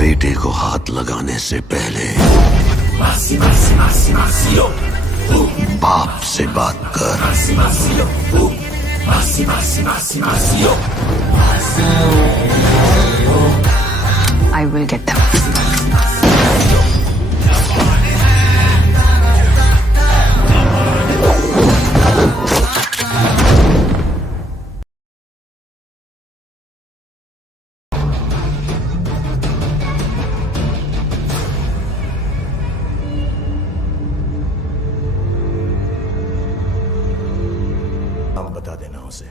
बेटे को हाथ लगाने से पहले बाप से बात कर। I will get them. नाम बता देना उसे।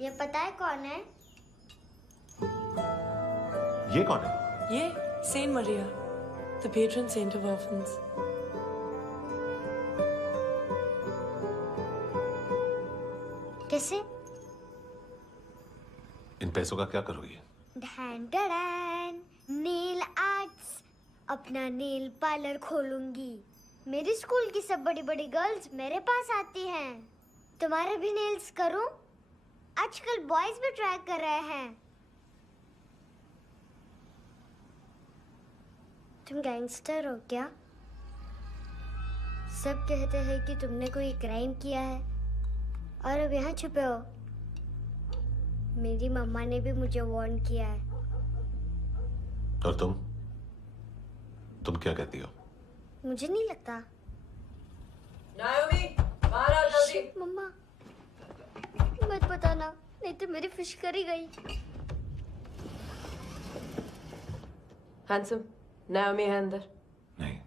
ये पता है कौन है? ये कौन है? ये Saint Maria, the patron saint of orphans. कैसे? इन पैसों का क्या करोगी? ढैन ढैन, नेल आर्ट्स, अपना नेल पार्लर खोलूंगी। मेरी स्कूल की सब बड़ी बड़ी गर्ल्स मेरे पास आती हैं। तुम्हारे भी नेल्स करूं? आजकल बॉयज भी ट्राई कर रहे हैं। तुम गैंगस्टर हो क्या? सब कहते हैं कि तुमने कोई क्राइम किया है और अब यहाँ छुपे हो। मेरी मम्मा ने भी मुझे वार्न किया है। और तुम क्या कहती हो? मुझे नहीं लगता। नायोमी, बाहर आओ जल्दी। शिट, मम्मा मत बताना, नहीं तो मेरी फिश करी गई। हैंडसम, नायोमी है अंदर। नहीं,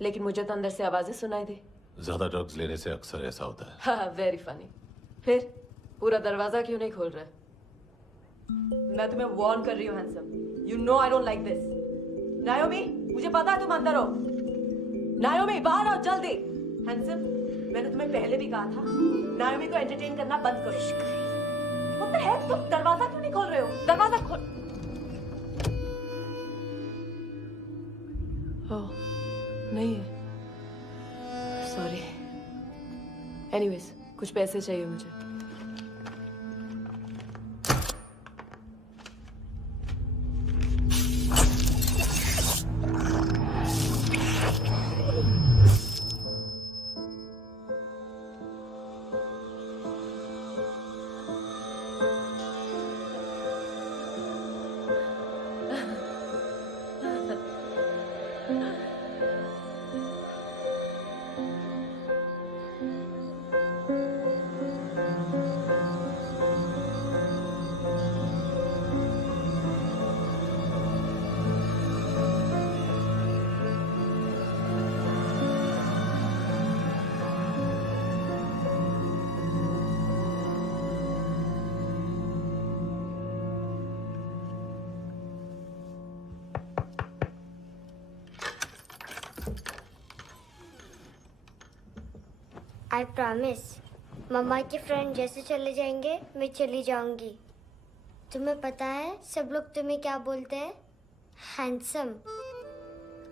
लेकिन मुझे तो अंदर से आवाजें सुनाई दी। ज्यादा ड्रग्स लेने से अक्सर ऐसा होता है। हाँ, वेरी फनी। फिर पूरा दरवाजा क्यों नहीं खोल रहे? मैं तुम्हें वार्न कर रही हूँ handsome. You know I don't like this. नायोमी, मुझे पता है तुम अंदर हो। नायोमी, बाहर आओ जल्दी। हैंडसम, मैंने तुम्हें पहले भी कहा था नायोमी को एंटरटेन करना बंद करो। What the heck? तुम दरवाजा क्यों नहीं खोल रहे हो? दरवाजा खोल। ओह, नहीं है। सॉरी। एनीवेज, कुछ पैसे चाहिए मुझे। आई प्रॉमिस, मम्मा के फ्रेंड जैसे चले जाएंगे मैं चली जाऊंगी। तुम्हें पता है सब लोग तुम्हें क्या बोलते हैं? हैंडसम।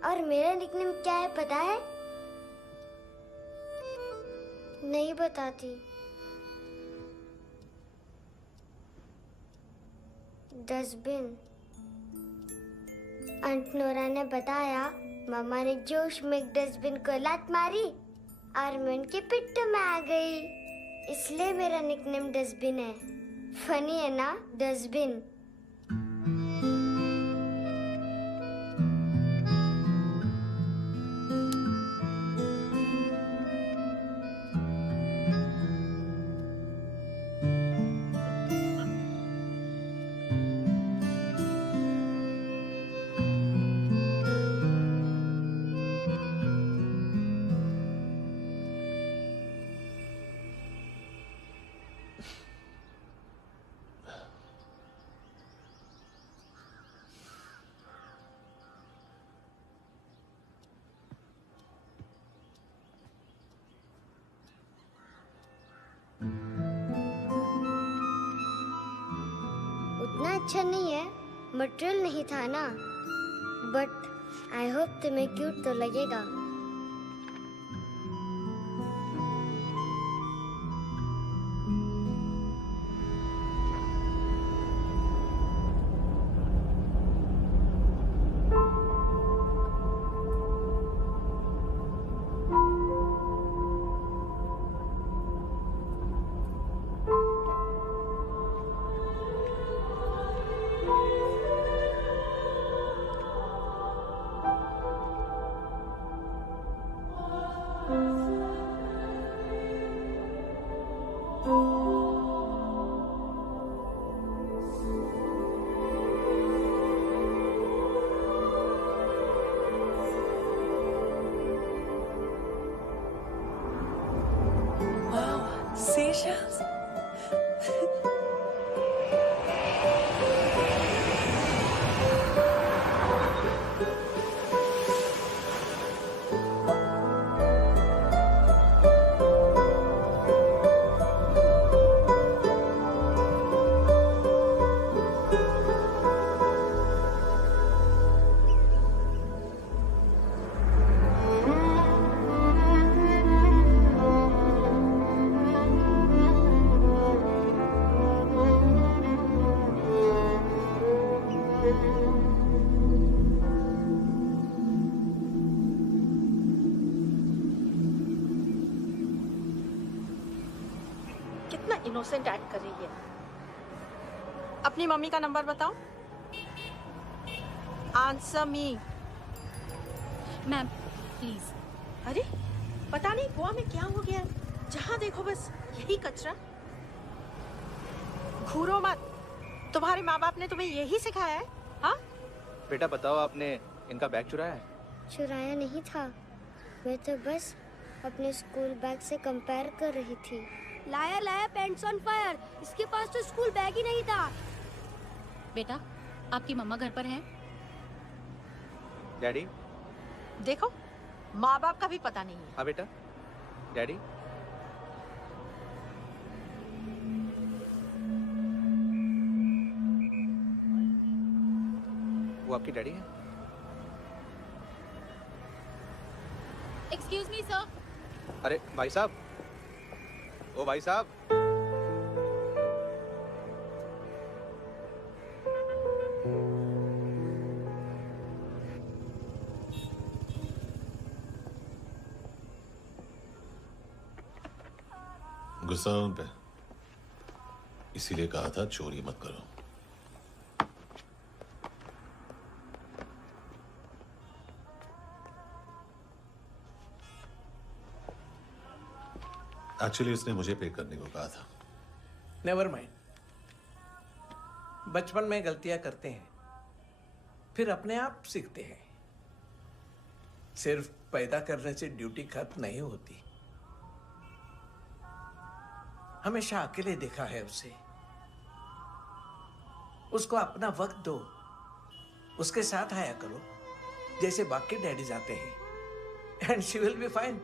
और मेरा निकनेम क्या है पता है? नहीं बताती। डस्टबिन। आंट नोरा ने बताया मम्मा ने जोश में एक डस्टबिन को लात मारी और मैं उनके पिट्ठू में आ गई, इसलिए मेरा निकनेम डस्टबिन है। फनी है ना डस्टबिन? इतना अच्छा नहीं है, मटेरियल नहीं था ना, बट आई होप तुम्हें क्यूट तो लगेगा। Wow, seashells. कितना इनोसेंट एक्ट कर रही है। अपनी मम्मी का नंबर बताओ। Answer me. Ma'am please. अरे पता नहीं गोवा में क्या हो गया है, जहाँ देखो बस यही कचरा। घूरो मत, तुम्हारे माँ बाप ने तुम्हें यही सिखाया है? हाँ बेटा बताओ, आपने इनका बैग चुराया है? चुराया नहीं था, मैं तो बस अपने स्कूल बैग से कंपेयर कर रही थी। लाया लाया पैंट्स ऑन फायर, इसके पास तो स्कूल बैग ही नहीं था। बेटा आपकी मम्मा घर पर हैं? डैडी? देखो, माँ बाप का भी पता नहीं है। हाँ बेटा। डैडी? वो आपकी डैडी है? Excuse me sir. अरे भाई साहब, ओ भाई साहब। गुस्सा उन पे, इसीलिए कहा था चोरी मत करो। एक्चुअली उसने मुझे पे करने को कहा था। नेवर माइंड, बचपन में गलतियां करते हैं, फिर अपने आप सीखते हैं। सिर्फ पैदा करने से ड्यूटी खत्म नहीं होती। हमेशा अकेले देखा है उसे। उसको अपना वक्त दो, उसके साथ आया करो जैसे बाकी डैडीज आते हैं, and she will be fine.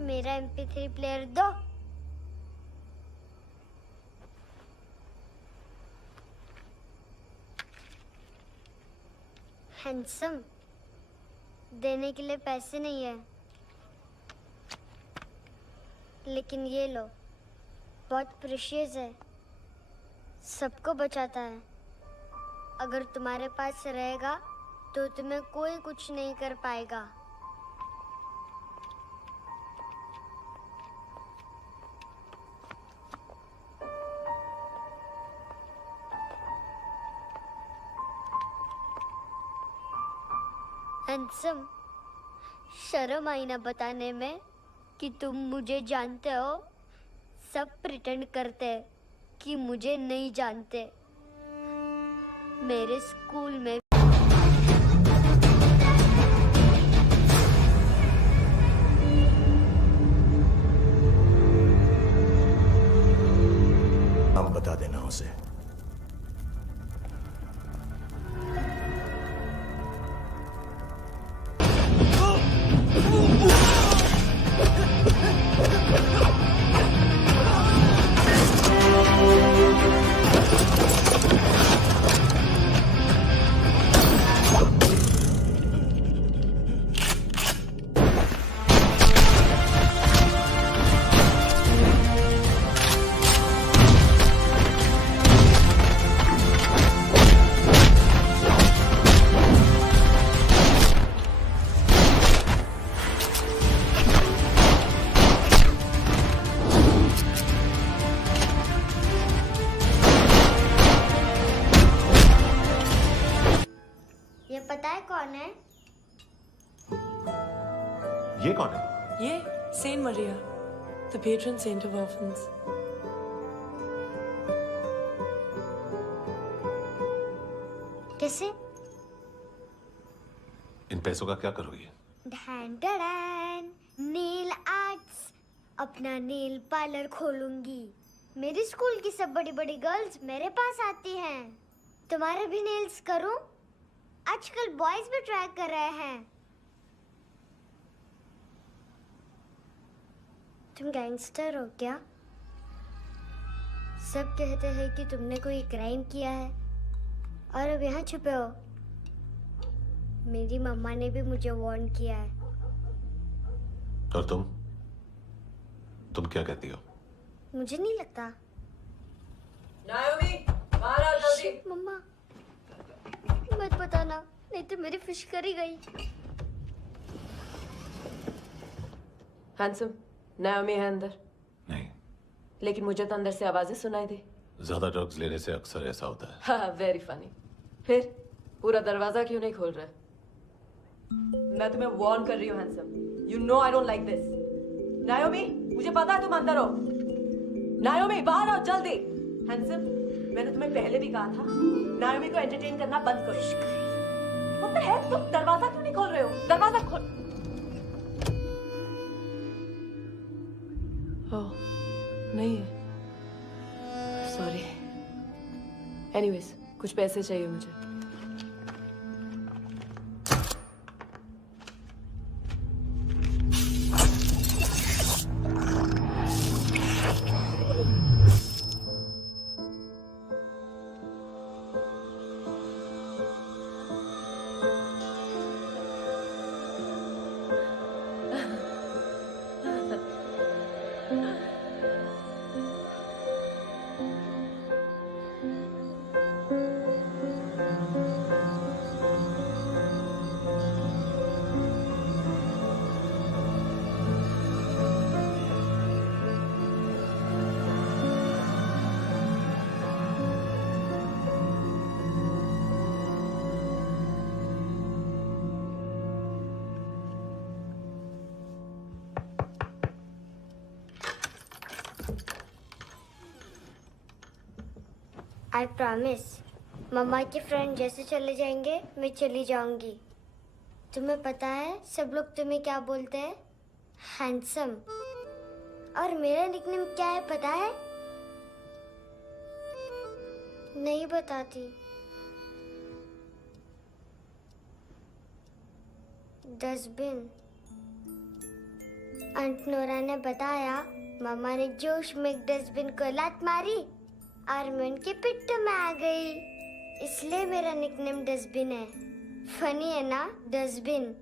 मेरा MP3 प्लेयर दो। हैंडसम, देने के लिए पैसे नहीं है, लेकिन ये लो, बहुत प्रेशियस है, सबको बचाता है। अगर तुम्हारे पास रहेगा तो तुम्हें कोई कुछ नहीं कर पाएगा। हैंडसम, शर्म आई ना बताने में कि तुम मुझे जानते हो। सब प्रिटेंड करते हैं कि मुझे नहीं जानते। मेरे स्कूल में ये कौन है? ये Saint Maria, the patron saint of orphans. कैसे? इन पैसों का क्या करोगी? ढैन ढैन, नेल आर्ट्स, अपना नेल पार्लर खोलूंगी। मेरी स्कूल की सब बड़ी बड़ी गर्ल्स मेरे पास आती हैं। तुम्हारे भी नेल्स करूं? आजकल बॉयज भी ट्राई कर रहे हैं। तुम गैंगस्टर हो क्या? सब कहते हैं कि तुमने कोई क्राइम किया है और अब यहाँ छुपे हो। मेरी मम्मा ने भी मुझे वार्न किया है। और तुम क्या कहती हो? मुझे नहीं लगता। नायोमी, बाहर आओ जल्दी। मम्मा, मत बताना, नहीं तो मेरी फिश करी गई। हैंडसम, नायोमी है अंदर? नहीं। लेकिन मुझे तो अंदर से आवाजें सुनाई दी। ज्यादा ड्रग्स लेने से अक्सर ऐसा होता है। हाँ, वेरी फनी। फिर पूरा दरवाजा क्यों नहीं खोल रहे? मैं तुम्हें वार्न कर रही हूँ handsome. You know I don't like this. नायोमी, मुझे पता है तुम अंदर हो। नायोमी, बाहर आओ जल्दी। हैंडसम, मैंने तुम्हें पहले भी कहा था नायोमी को एंटरटेन करना बंद करो। What the heck? तुम दरवाजा क्यों नहीं खोल रहे हो? दरवाजा खोल। ओह, नहीं है। सॉरी। एनीवेज, कुछ पैसे चाहिए मुझे। आई प्रॉमिस, मम्मा के फ्रेंड जैसे चले जाएंगे मैं चली जाऊंगी। तुम्हें पता है सब लोग तुम्हें क्या बोलते हैं? हैंडसम। और मेरा निकनेम क्या है पता है? नहीं बताती। डस्टबिन। आंट नोरा ने बताया मम्मा ने जोश में एक डस्टबिन को लात मारी और मैं उनके पिट्ठू में आ गई, इसलिए मेरा निकनेम डस्टबिन है। फनी है ना, डस्टबिन।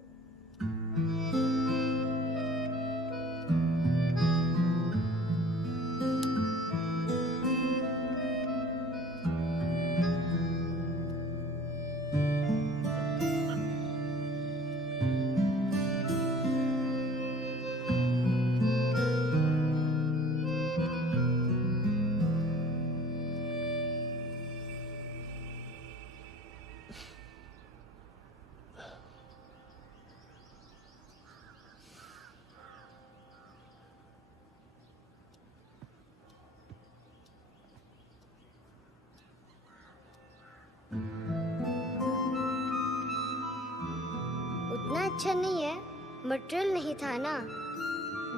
उतना अच्छा नहीं है, मटेरियल नहीं था ना,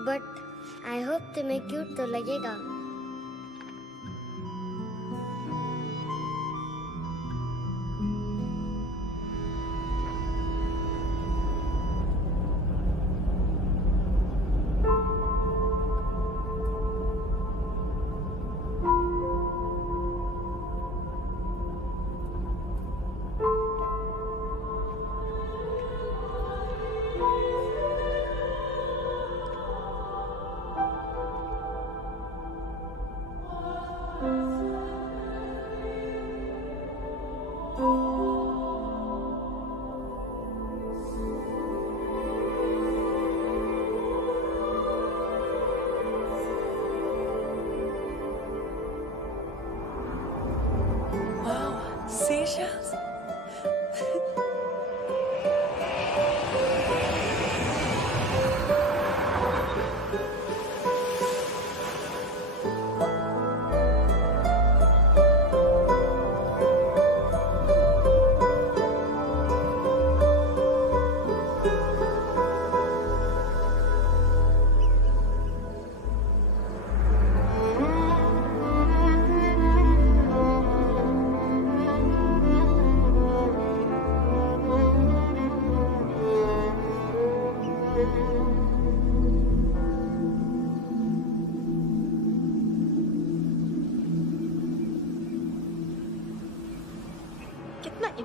बट आई होप तुम्हें क्यूट तो लगेगा।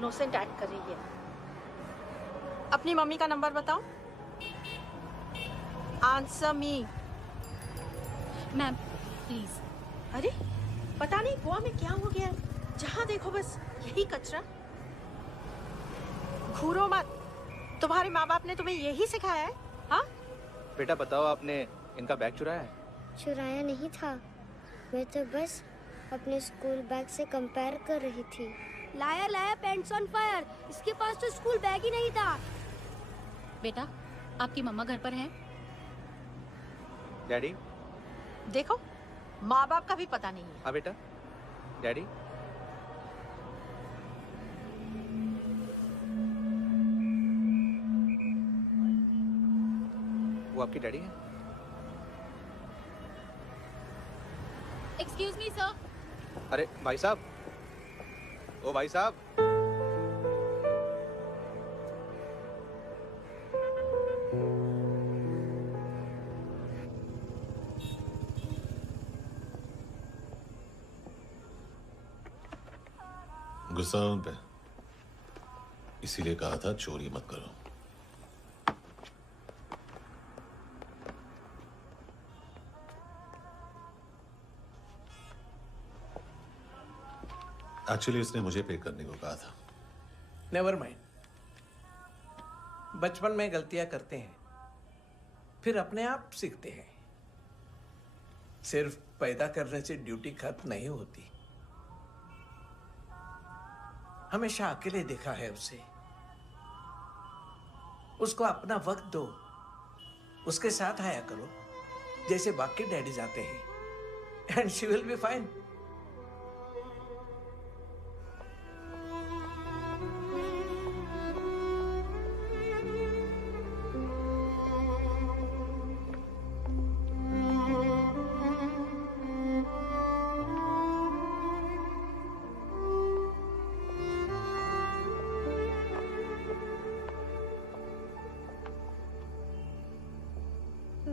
इनोसेंट एक्ट कर रही है। अपनी मम्मी का नंबर बताओ। Answer me. Ma'am please. अरे पता नहीं गोवा में क्या हो गया है, जहाँ देखो बस यही कचरा। घूरो मत, तुम्हारे माँ बाप ने तुम्हें यही सिखाया है? हाँ बेटा बताओ, आपने इनका बैग चुराया है? चुराया नहीं था, मैं तो बस अपने स्कूल बैग से कंपेयर कर रही थी। Liar liar pants on fire, इसके पास तो स्कूल बैग ही नहीं था। बेटा आपकी मम्मा घर पर हैं? डैडी? देखो माँ बाप का भी पता नहीं है। हाँ बेटा। डैडी? वो आपकी डैडी है? Excuse me sir. अरे भाई साहब, ओ भाई साहब। गुस्सा उन पे, इसीलिए कहा था चोरी मत करो। एक्चुअली उसने मुझे पे करने को कहा था। नेवर माइंड, बचपन में गलतियां करते हैं, फिर अपने आप सीखते हैं। सिर्फ पैदा करने से ड्यूटी खत्म नहीं होती। हमेशा अकेले देखा है उसे। उसको अपना वक्त दो, उसके साथ आया करो जैसे बाकी डैडीज आते हैं, and she will be fine.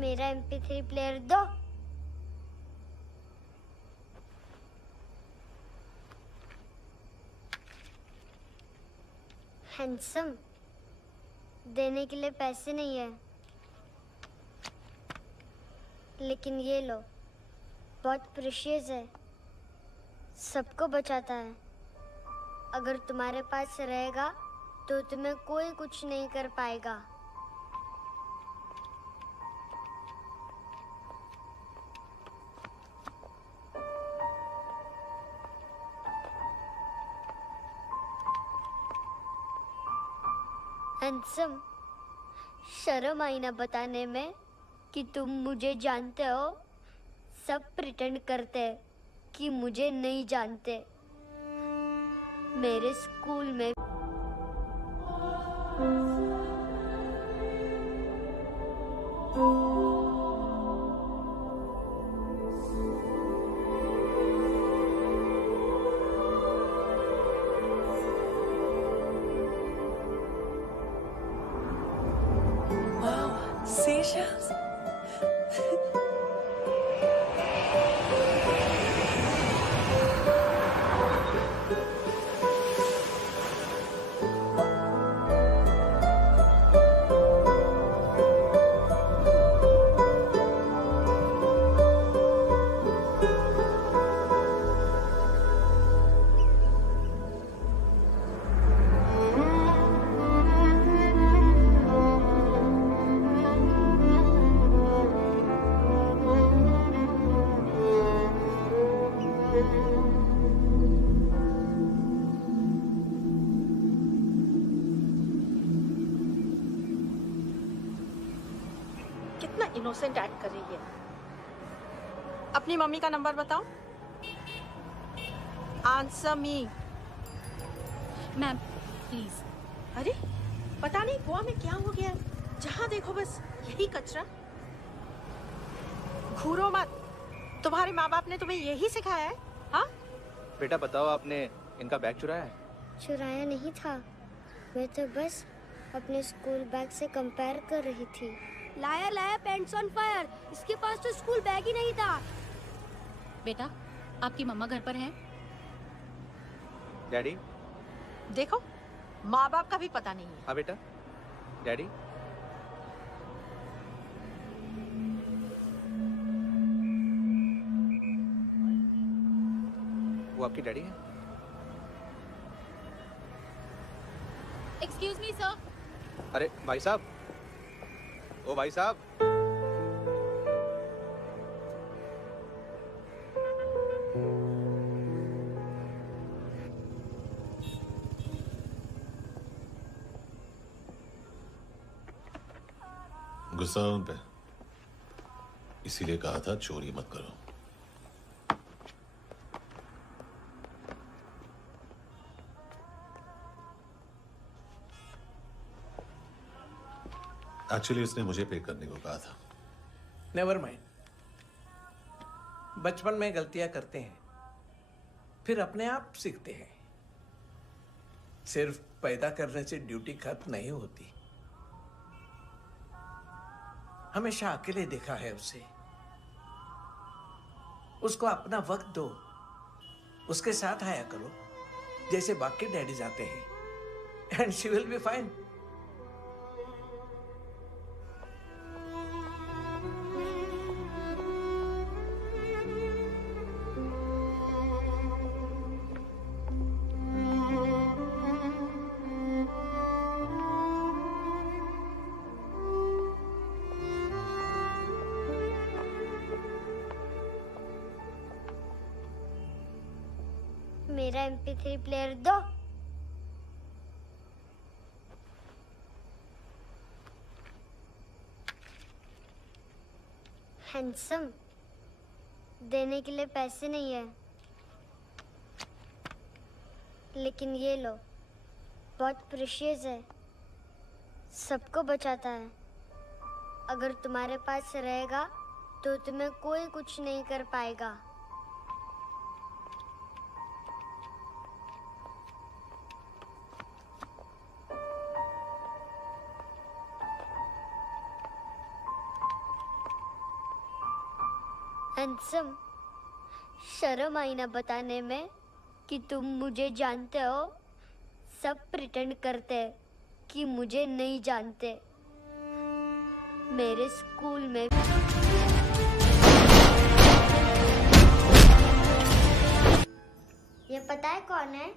मेरा MP3 प्लेयर दो। हैंडसम, देने के लिए पैसे नहीं है, लेकिन ये लो, बहुत प्रेशियस है, सबको बचाता है। अगर तुम्हारे पास रहेगा तो तुम्हें कोई कुछ नहीं कर पाएगा। हैंडसम, शर्म आई ना बताने में कि तुम मुझे जानते हो। सब प्रिटेंड करते कि मुझे नहीं जानते। मेरे स्कूल में Seashells? कितना इनोसेंट एक्ट कर रही है। अपनी मम्मी का नंबर बताओ। Answer me. Ma'am please. अरे पता नहीं गोवा में क्या हो गया है, जहाँ देखो बस यही कचरा। घूरो मत, तुम्हारे माँ बाप ने तुम्हें यही सिखाया है? हाँ बेटा बताओ, आपने इनका बैग चुराया है? चुराया नहीं था, मैं तो बस अपने स्कूल बैग से कंपेयर कर रही थी। Liar liar pants on fire, इसके पास तो स्कूल बैग ही नहीं था। बेटा आपकी मम्मा घर पर हैं? डैडी? देखो माँ बाप का भी पता नहीं है। हाँ बेटा, डैडी। वो आपकी डैडी है? Excuse me sir. अरे भाई साहब, ओ भाई साहब। गुस्सा उन पे, इसीलिए कहा था चोरी मत करो। एक्चुअली उसने मुझे पे करने को कहा था। नेवर माइंड, बचपन में गलतियां करते हैं, फिर अपने आप सीखते हैं। सिर्फ पैदा करने से ड्यूटी खत्म नहीं होती। हमेशा अकेले देखा है उसे। उसको अपना वक्त दो, उसके साथ आया करो जैसे बाकी डैडीज आते हैं, and she will be fine. मेरा MP3 प्लेयर दो। हैंडसम, देने के लिए पैसे नहीं है, लेकिन ये लो, बहुत प्रेशियस है, सबको बचाता है। अगर तुम्हारे पास रहेगा तो तुम्हें कोई कुछ नहीं कर पाएगा। हैंडसम, शर्म आई ना बताने में कि तुम मुझे जानते हो। सब प्रिटेंड करते हैं कि मुझे नहीं जानते। मेरे स्कूल में ये पता है कौन है?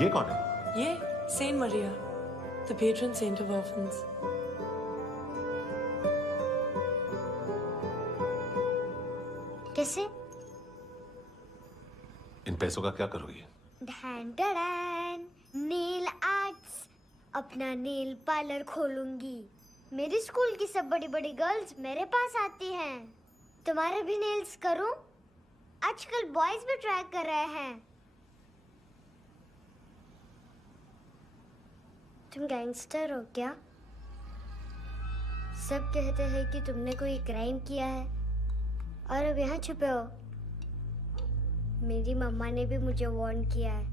ये कौन है? ये Saint Maria, the patron saint of orphans. कैसे? इन पैसों का क्या करोगी? ढैन ढैन, नेल आर्ट्स, अपना नेल पार्लर खोलूंगी। मेरी स्कूल की सब बड़ी बड़ी गर्ल्स मेरे पास आती हैं। तुम्हारे भी नेल्स करूं? आजकल बॉयज भी ट्राई कर रहे हैं। तुम गैंगस्टर हो क्या? सब कहते हैं कि तुमने कोई क्राइम किया है और अब यहाँ छुपे हो। मेरी मम्मा ने भी मुझे वार्न किया है।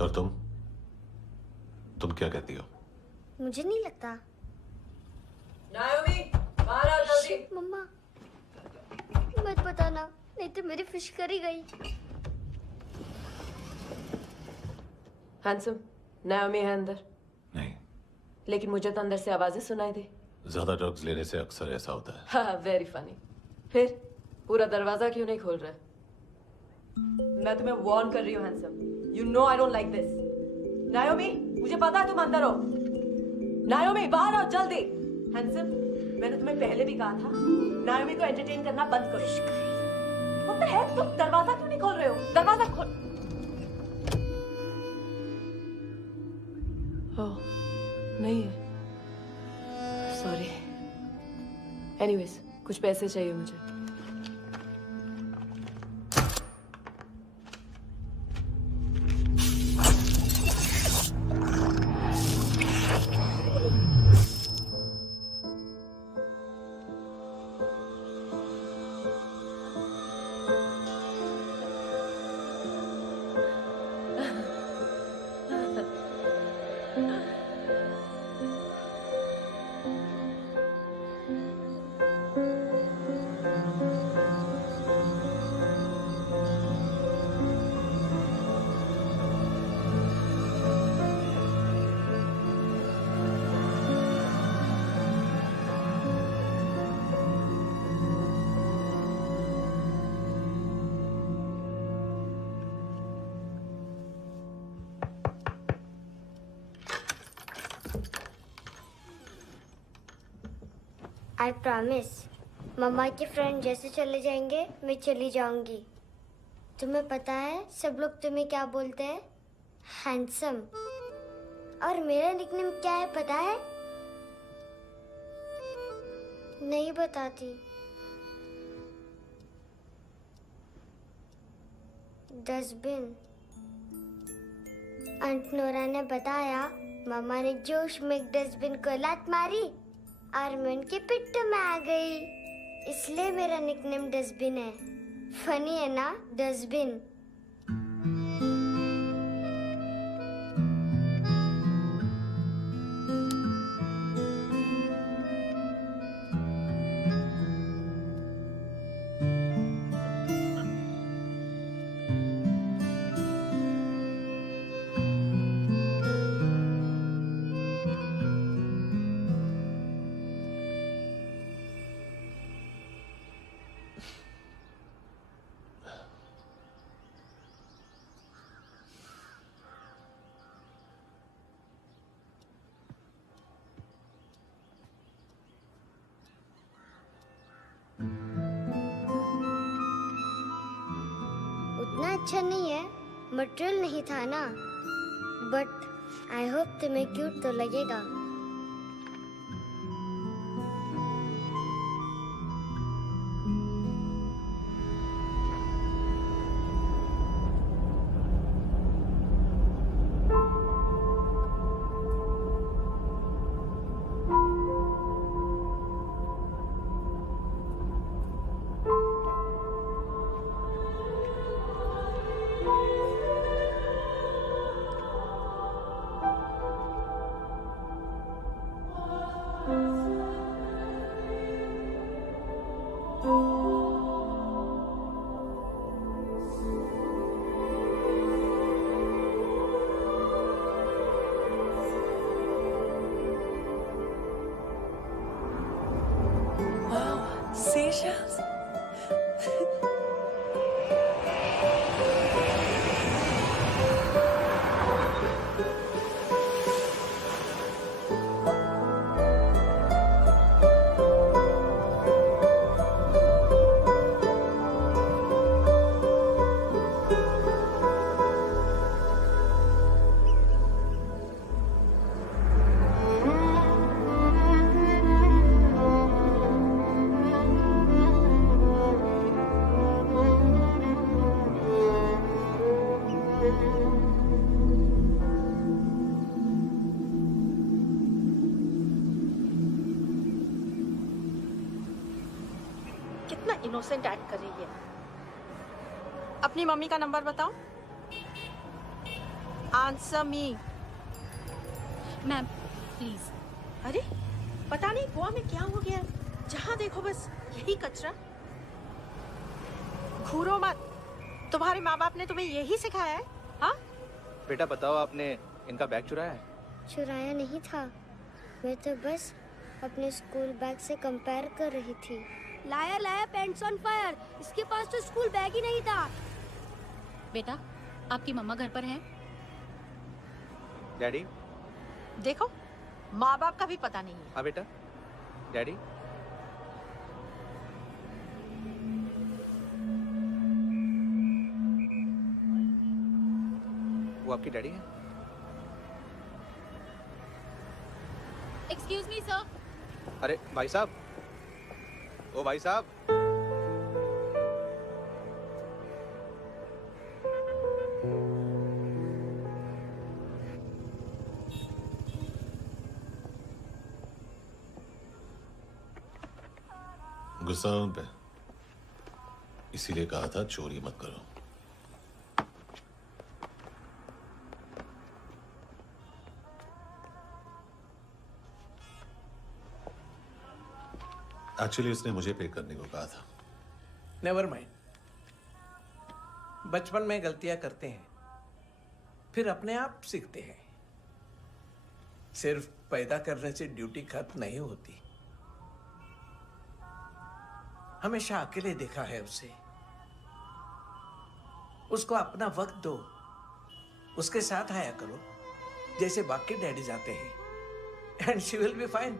और तुम क्या कहती हो? मुझे नहीं लगता। नायोमी, बाहर आओ जल्दी। शिट, मम्मा मत बताना, नहीं तो मेरी फिश करी गई। हैंडसम, नायोमी है अंदर। नहीं। लेकिन मुझे तो अंदर से आवाजें सुनाई दी। ज्यादा ड्रग्स लेने से अक्सर ऐसा होता है। हाँ, वेरी फनी। फिर पूरा दरवाजा क्यों नहीं खोल रहे? मैं तुम्हें वार्न कर रही हूँ handsome. You know I don't like this. नायोमी, मुझे पता है तुम अंदर हो। नायोमी, बाहर आओ जल्दी। हैंडसम, मैंने तुम्हें पहले भी कहा था नायोमी को एंटरटेन करना बंद करो। What the heck? तुम दरवाजा क्यों नहीं खोल रहे हो? दरवाजा खोल। ओह, नहीं है। सॉरी। एनीवेज, कुछ पैसे चाहिए मुझे। I promise. मम्मा के फ्रेंड जैसे चले जाएंगे मैं चली जाऊंगी। तुम्हें पता है सब लोग तुम्हें क्या बोलते हैं? हैंडसम। और मेरा निकनेम क्या है पता है? नहीं बताती। डस्टबिन। आंट नोरा ने बताया मामा ने जोश में एक डस्टबिन को लात मारी और मैं उनके पिट्ठू में आ गई, इसलिए मेरा निकनेम डस्टबिन है। फनी है ना डस्टबिन? उतना अच्छा नहीं है, मटेरियल नहीं था ना, बट आई होप तुम्हें क्यूट तो लगेगा। Wow, seashells. कितना इनोसेंट एक्ट कर रही है। अपनी मम्मी का नंबर बताओ। Answer me. Ma'am please. अरे पता नहीं गोवा में क्या हो गया है, जहाँ देखो बस यही कचरा। घूरो मत, तुम्हारे माँ बाप ने तुम्हें यही सिखाया है? हाँ बेटा बताओ, आपने इनका बैग चुराया है? चुराया नहीं था, मैं तो बस अपने स्कूल बैग से कंपेयर कर रही थी। लाया लाया पैंट्स ऑन फायर, इसके पास तो स्कूल बैग ही नहीं था। बेटा आपकी मम्मा घर पर हैं? डैडी? देखो माँ बाप का भी पता नहीं है। हाँ बेटा। डैडी? वो आपकी डैडी है? Excuse me sir. अरे भाई साहब, ओ भाई साहब। गुस्सा उन पे, इसीलिए कहा था चोरी मत करो। एक्चुअली उसने मुझे पे करने को कहा था। नेवर माइंड, बचपन में गलतियां करते हैं, फिर अपने आप सीखते हैं। सिर्फ पैदा करने से ड्यूटी खत्म नहीं होती। हमेशा अकेले देखा है उसे। उसको अपना वक्त दो, उसके साथ आया करो जैसे बाकी डैडीज आते हैं, and she will be fine.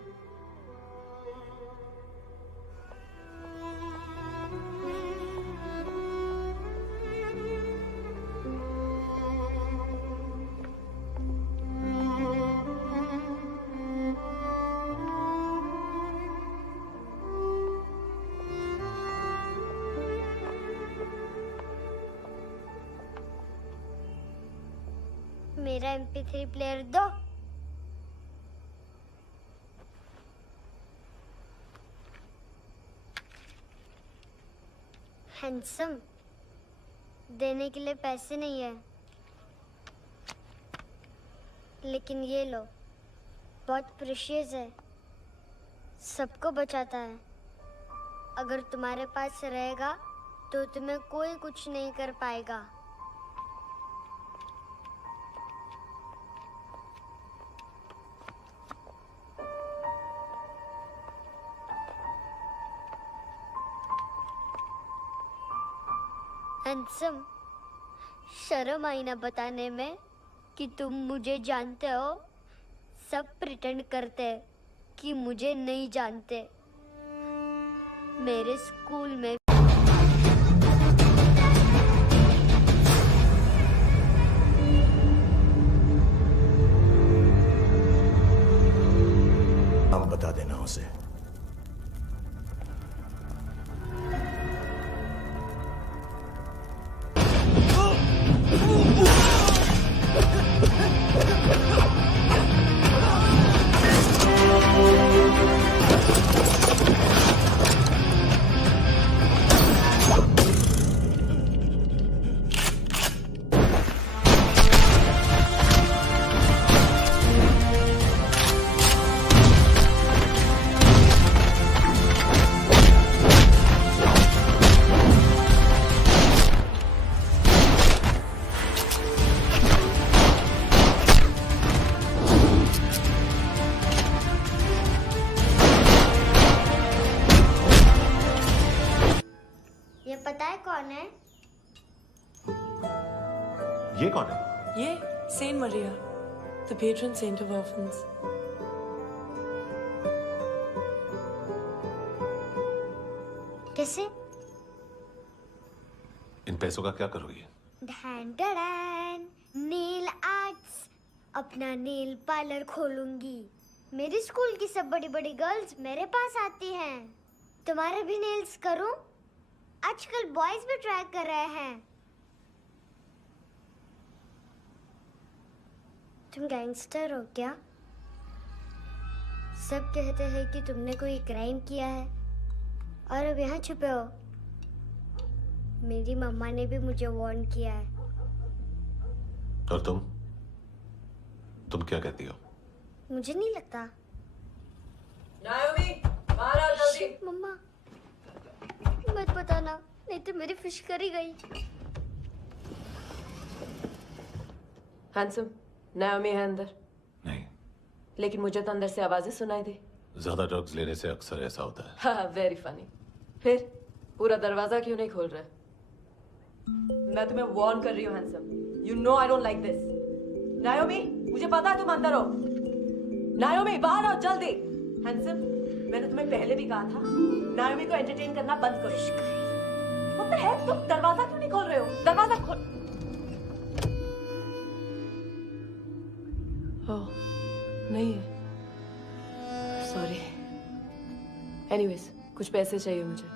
मेरा MP3 प्लेयर दो। हैंडसम, देने के लिए पैसे नहीं है, लेकिन ये लो, बहुत प्रेशियस है, सबको बचाता है। अगर तुम्हारे पास रहेगा तो तुम्हें कोई कुछ नहीं कर पाएगा। हैंडसम, शर्म आई ना बताने में कि तुम मुझे जानते हो। सब प्रिटेंड करते हैं कि मुझे नहीं जानते। मेरे स्कूल में नाम बता देना उसे। ये पता है कौन है? ये कौन है? ये Saint Maria, the patron saint of orphans. कैसे? इन पैसों का क्या करोगी? ढैन ढैन, नेल आर्ट्स, अपना नेल पार्लर खोलूंगी। मेरी स्कूल की सब बड़ी बड़ी गर्ल्स मेरे पास आती हैं। तुम्हारे भी नेल्स करूं? आजकल बॉयज भी ट्राई कर रहे हैं। तुम गैंगस्टर हो क्या? सब कहते हैं कि तुमने कोई क्राइम किया है और अब यहाँ छुपे हो। मेरी मम्मा ने भी मुझे वार्न किया है। और तुम क्या कहती हो? मुझे नहीं लगता। नायोमी, बाहर आओ जल्दी। शिट, मम्मा मत बताना, नहीं तो मेरी फिश करी गई। हैंडसम, नायोमी है अंदर। नहीं, लेकिन मुझे तो अंदर से आवाजें सुनाई दी। ज्यादा ड्रग्स लेने से अक्सर ऐसा होता है। हाँ, वेरी फनी। फिर पूरा दरवाजा क्यों नहीं खोल रहे? मैं तुम्हें वार्न कर रही हूँ handsome. You know I don't like this. नायोमी, मुझे पता है तुम अंदर हो। नायोमी, बाहर आओ जल्दी। हैंडसम, मैंने तुम्हें पहले भी कहा था नायोमी को एंटरटेन करना बंद करो। What the heck? तुम दरवाजा क्यों नहीं खोल रहे हो? दरवाजा खोल। ओह, नहीं है। सॉरी। एनीवेज, कुछ पैसे चाहिए मुझे।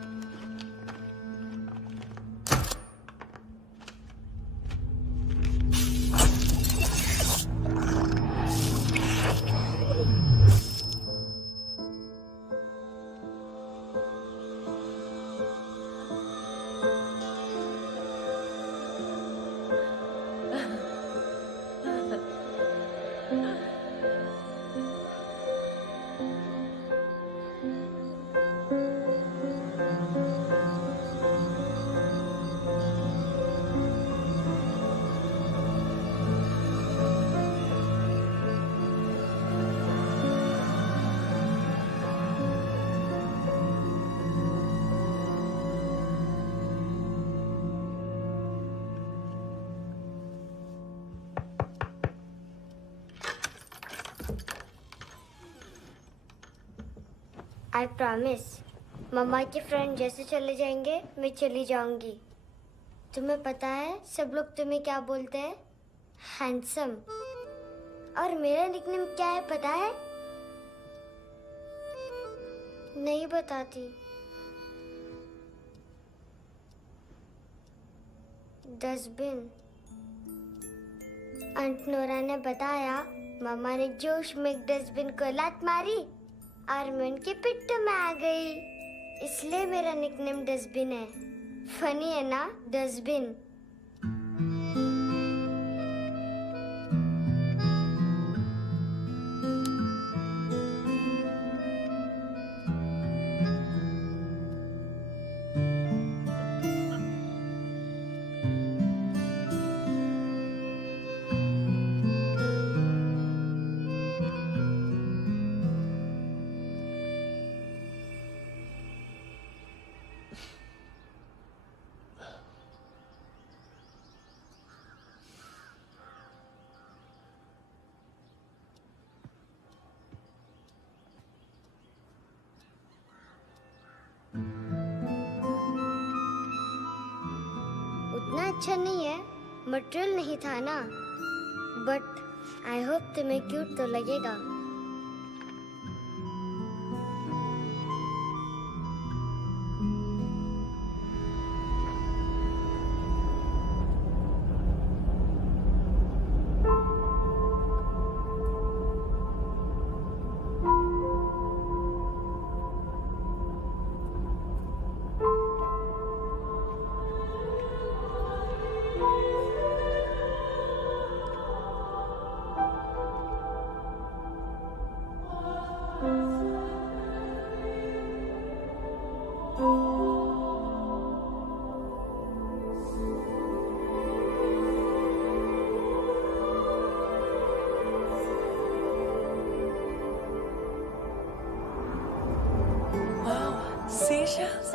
आई प्रॉमिस, मम्मा के फ्रेंड जैसे चले जाएंगे मैं चली जाऊंगी। तुम्हें पता है सब लोग तुम्हें क्या बोलते हैं? हैंडसम। और मेरा निकनेम क्या है पता है? नहीं बताती। डस्टबिन। आंट नोरा ने बताया मामा ने जोश में एक डस्टबिन को लात मारी और मैं उनके पिट्ठू में आ गई, इसलिए मेरा निकनेम डस्टबिन है। फनी है ना डस्टबिन। उतना अच्छा नहीं है, मटेरियल नहीं था ना, बट आई होप तुम्हें क्यूट तो लगेगा। Wow, seashells.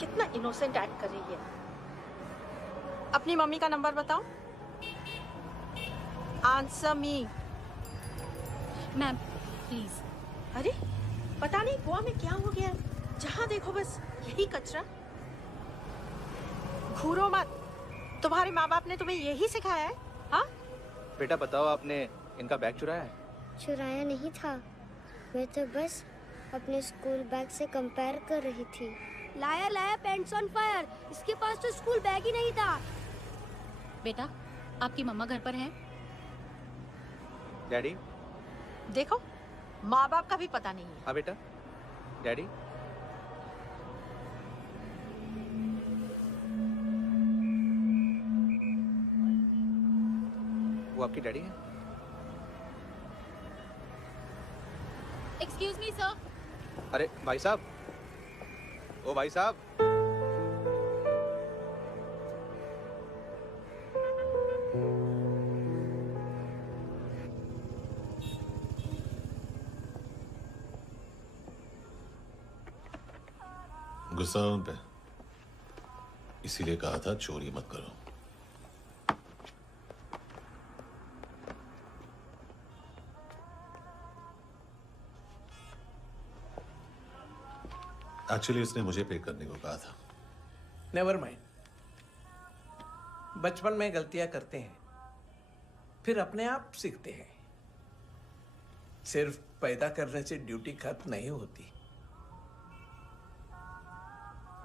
कितना इनोसेंट एक्ट कर रही है। अपनी मम्मी का नंबर बताओ। Answer me. Ma'am please. अरे पता नहीं गोवा में क्या हो गया है, जहाँ देखो बस यही कचरा। घूरो मत, तुम्हारे माँ बाप ने तुम्हें यही सिखाया है? हाँ बेटा बताओ, आपने इनका बैग चुराया है? चुराया नहीं था, मैं तो बस अपने स्कूल बैग से कंपेयर कर रही थी। लाया लाया पैंट्स ऑन फायर, इसके पास तो स्कूल बैग ही नहीं था। बेटा आपकी मम्मा घर पर हैं? डैडी? देखो माँ बाप का भी पता नहीं है। हाँ बेटा। डैडी? वो आपकी डैडी है? Excuse me sir. अरे भाई साहब, ओ भाई साहब। गुस्सा उन पे, इसीलिए कहा था चोरी मत करो। एक्चुअली उसने मुझे पे करने को कहा था। नेवर माइंड, बचपन में गलतियां करते हैं, फिर अपने आप सीखते हैं। सिर्फ पैदा करने से ड्यूटी खत्म नहीं होती।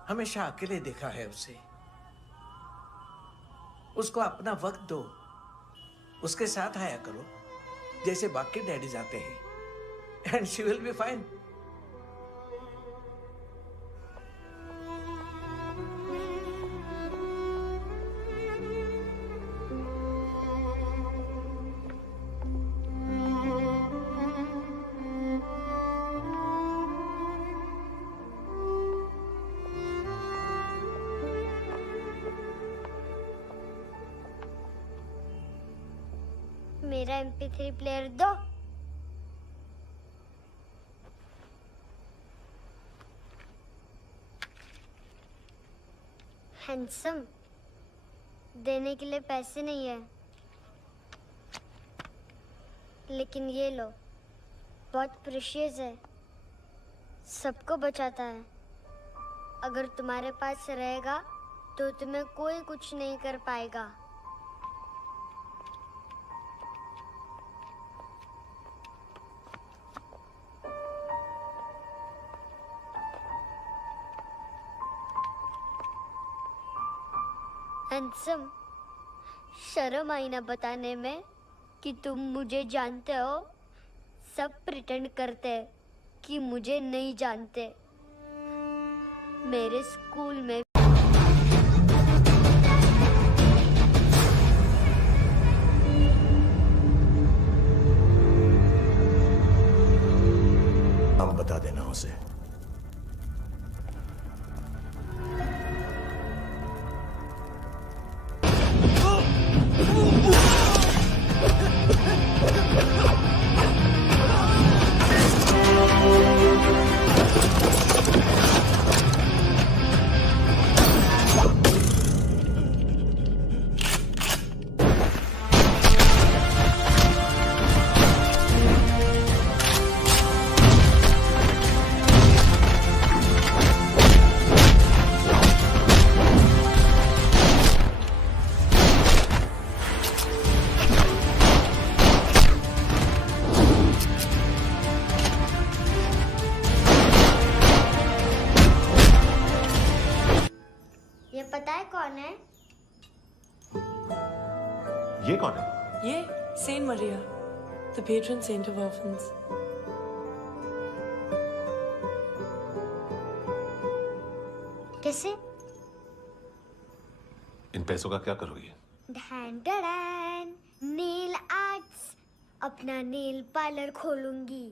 हमेशा अकेले देखा है उसे। उसको अपना वक्त दो, उसके साथ आया करो जैसे बाकी डैडीज आते हैं, and she will be fine. मेरा MP3 प्लेयर दो। हैंडसम, देने के लिए पैसे नहीं है, लेकिन ये लो, बहुत प्रेशियस है, सबको बचाता है। अगर तुम्हारे पास रहेगा तो तुम्हें कोई कुछ नहीं कर पाएगा। हैंडसम, शर्म आई ना बताने में कि तुम मुझे जानते हो। सब प्रिटेंड करते हैं कि मुझे नहीं जानते। मेरे स्कूल में नाम बता देना उसे। ये पता है कौन है? ये कौन है? ये Saint Maria, the patron saint of orphans. कैसे? इन पैसों का क्या करोगी? ढैन ढैन, नेल आर्ट्स, अपना नेल पार्लर खोलूंगी।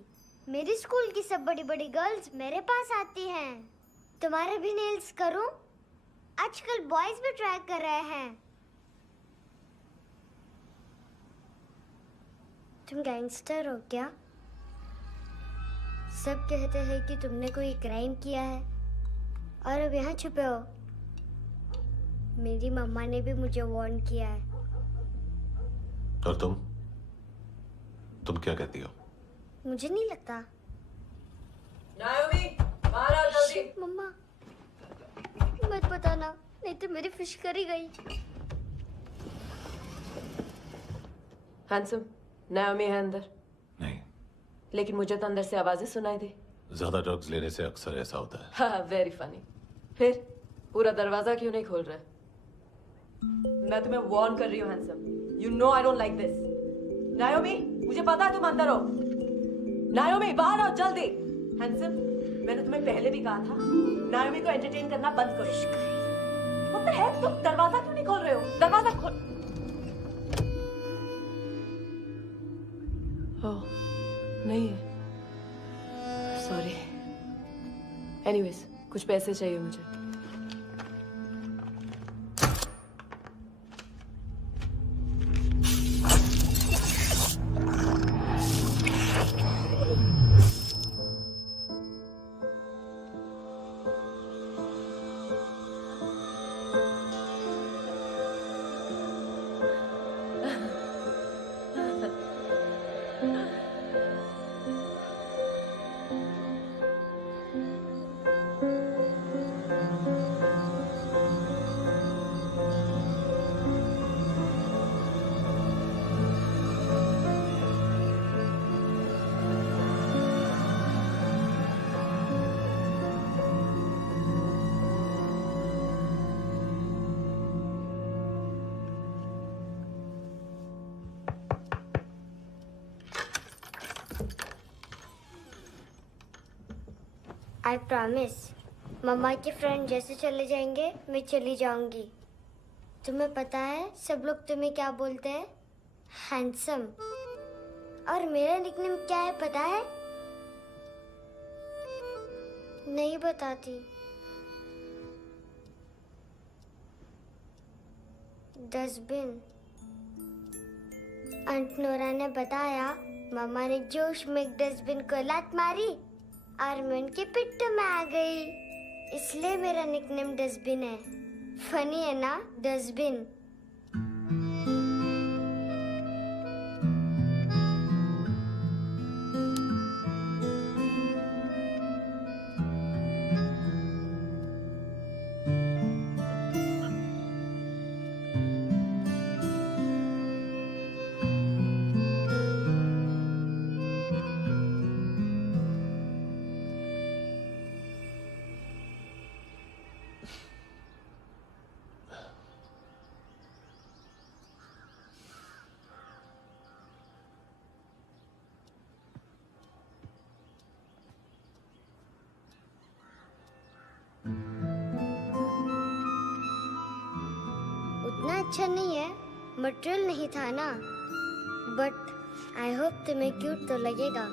मेरी स्कूल की सब बड़ी बड़ी गर्ल्स मेरे पास आती हैं। तुम्हारे भी नेल्स करूं? आजकल बॉयज भी ट्राई कर रहे हैं। तुम गैंगस्टर हो क्या? सब कहते हैं कि तुमने कोई क्राइम किया है और अब यहाँ छुपे हो। मेरी मम्मा ने भी मुझे वार्न किया है। और तुम क्या कहती हो? मुझे नहीं लगता। नायोमी, बाहर आओ जल्दी। शिट, मम्मा मत बताना, नहीं तो मेरी फिश करी गई। हैंडसम, नायोमी है अंदर। नहीं। लेकिन मुझे तो अंदर से आवाजें सुनाई दी। ज्यादा ड्रग्स लेने से अक्सर ऐसा होता है। हाँ, वेरी फनी। फिर पूरा दरवाजा क्यों नहीं खोल रहे? मैं तुम्हें वार्न कर रही हूँ handsome. You know I don't like this. नायोमी, मुझे पता है तुम अंदर हो। नायोमी, बाहर आओ जल्दी। हैंडसम, मैंने तुम्हें पहले भी कहा था नायोमी को एंटरटेन करना बंद करो। What the heck? तुम दरवाजा क्यों नहीं खोल रहे हो? दरवाजा खोल। ओह, नहीं है। सॉरी। एनीवेज, कुछ पैसे चाहिए मुझे। आई प्रॉमिस, मम्मा के फ्रेंड जैसे चले जाएंगे मैं चली जाऊंगी। तुम्हें पता है सब लोग तुम्हें क्या बोलते हैं? हैंडसम। और मेरा निकनेम क्या है पता है? नहीं बताती। डस्टबिन। आंट नोरा ने बताया मामा ने जोश में एक डस्टबिन को लात मारी और मैं उनके पिट्ठू में आ गई, इसलिए मेरा निकनेम डस्टबिन है। फनी है ना डस्टबिन। उतना अच्छा नहीं है, मटेरियल नहीं था ना, बट आई होप तुम्हें क्यूट तो लगेगा।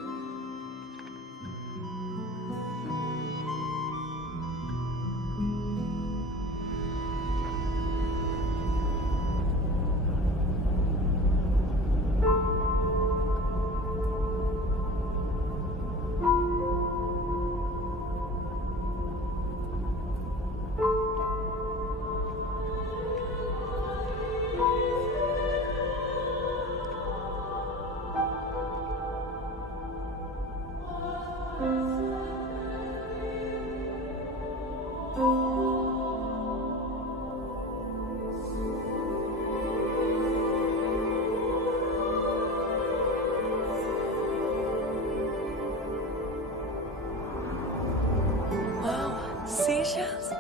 Seashells?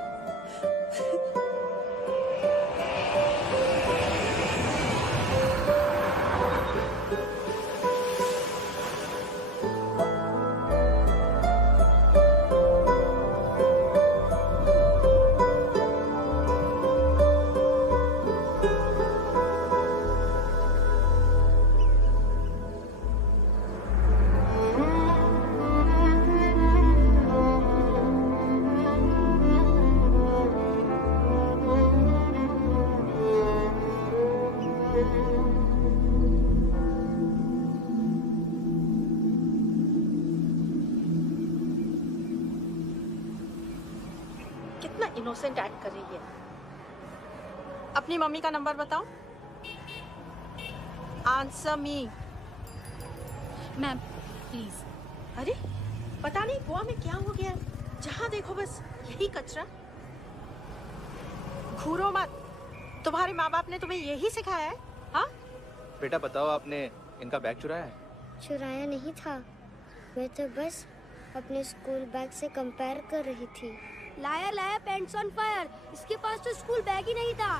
कितना इनोसेंट एक्ट कर रही है। अपनी मम्मी का नंबर बताओ। Answer me. Ma'am please. अरे पता नहीं गोवा में क्या हो गया है, जहाँ देखो बस यही कचरा। घूरो मत, तुम्हारे माँ बाप ने तुम्हें यही सिखाया है? हाँ बेटा बताओ, आपने इनका बैग चुराया है? चुराया नहीं था, मैं तो बस अपने स्कूल बैग से कंपेयर कर रही थी। लाया लाया पैंट्स ऑन फायर, इसके पास तो स्कूल बैग ही नहीं था।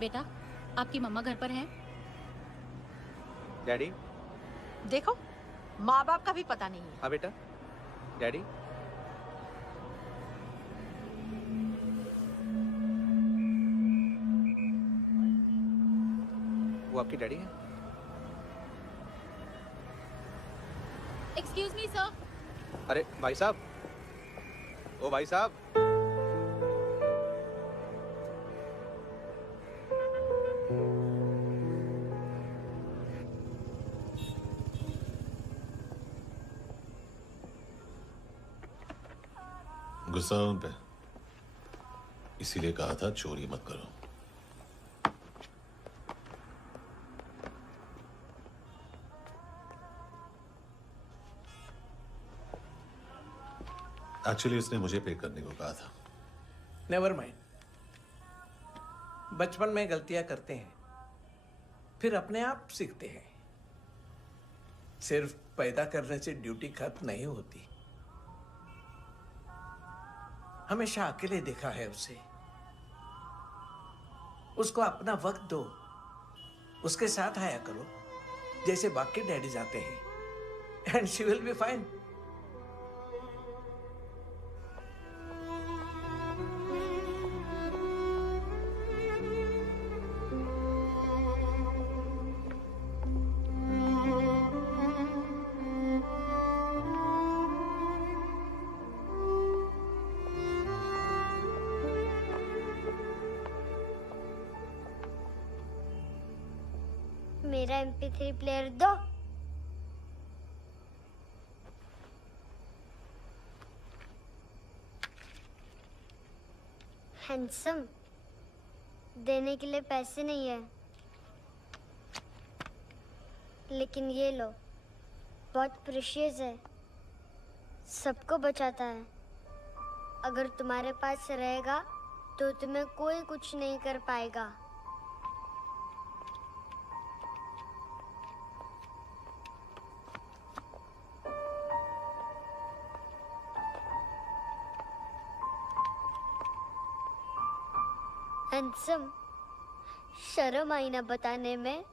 बेटा आपकी मम्मा घर पर हैं? डैडी? देखो माँ बाप का भी पता नहीं है। हाँ बेटा। डैडी? वो आपकी डैडी है? Excuse me sir. अरे भाई साहब, ओ भाई साहब। गुस्सा उन पे, इसीलिए कहा था चोरी मत करो। एक्चुअली उसने मुझे पे करने को कहा था। नेवर माइंड, बचपन में गलतियां करते हैं, फिर अपने आप सीखते हैं। सिर्फ पैदा करने से ड्यूटी खत्म नहीं होती। हमेशा अकेले देखा है उसे। उसको अपना वक्त दो, उसके साथ आया करो जैसे बाकी डैडीज आते हैं, and she will be fine. मेरा MP3 प्लेयर दो। हैंडसम, देने के लिए पैसे नहीं है, लेकिन ये लो, बहुत प्रेशियस है, सबको बचाता है। अगर तुम्हारे पास रहेगा तो तुम्हें कोई कुछ नहीं कर पाएगा। हैंडसम, शर्म आई ना बताने में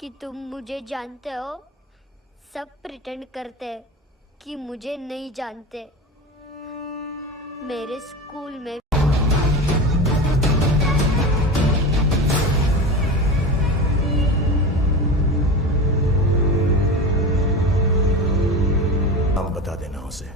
कि तुम मुझे जानते हो। सब प्रिटेंड करते हैं कि मुझे नहीं जानते। मेरे स्कूल में नाम बता देना उसे।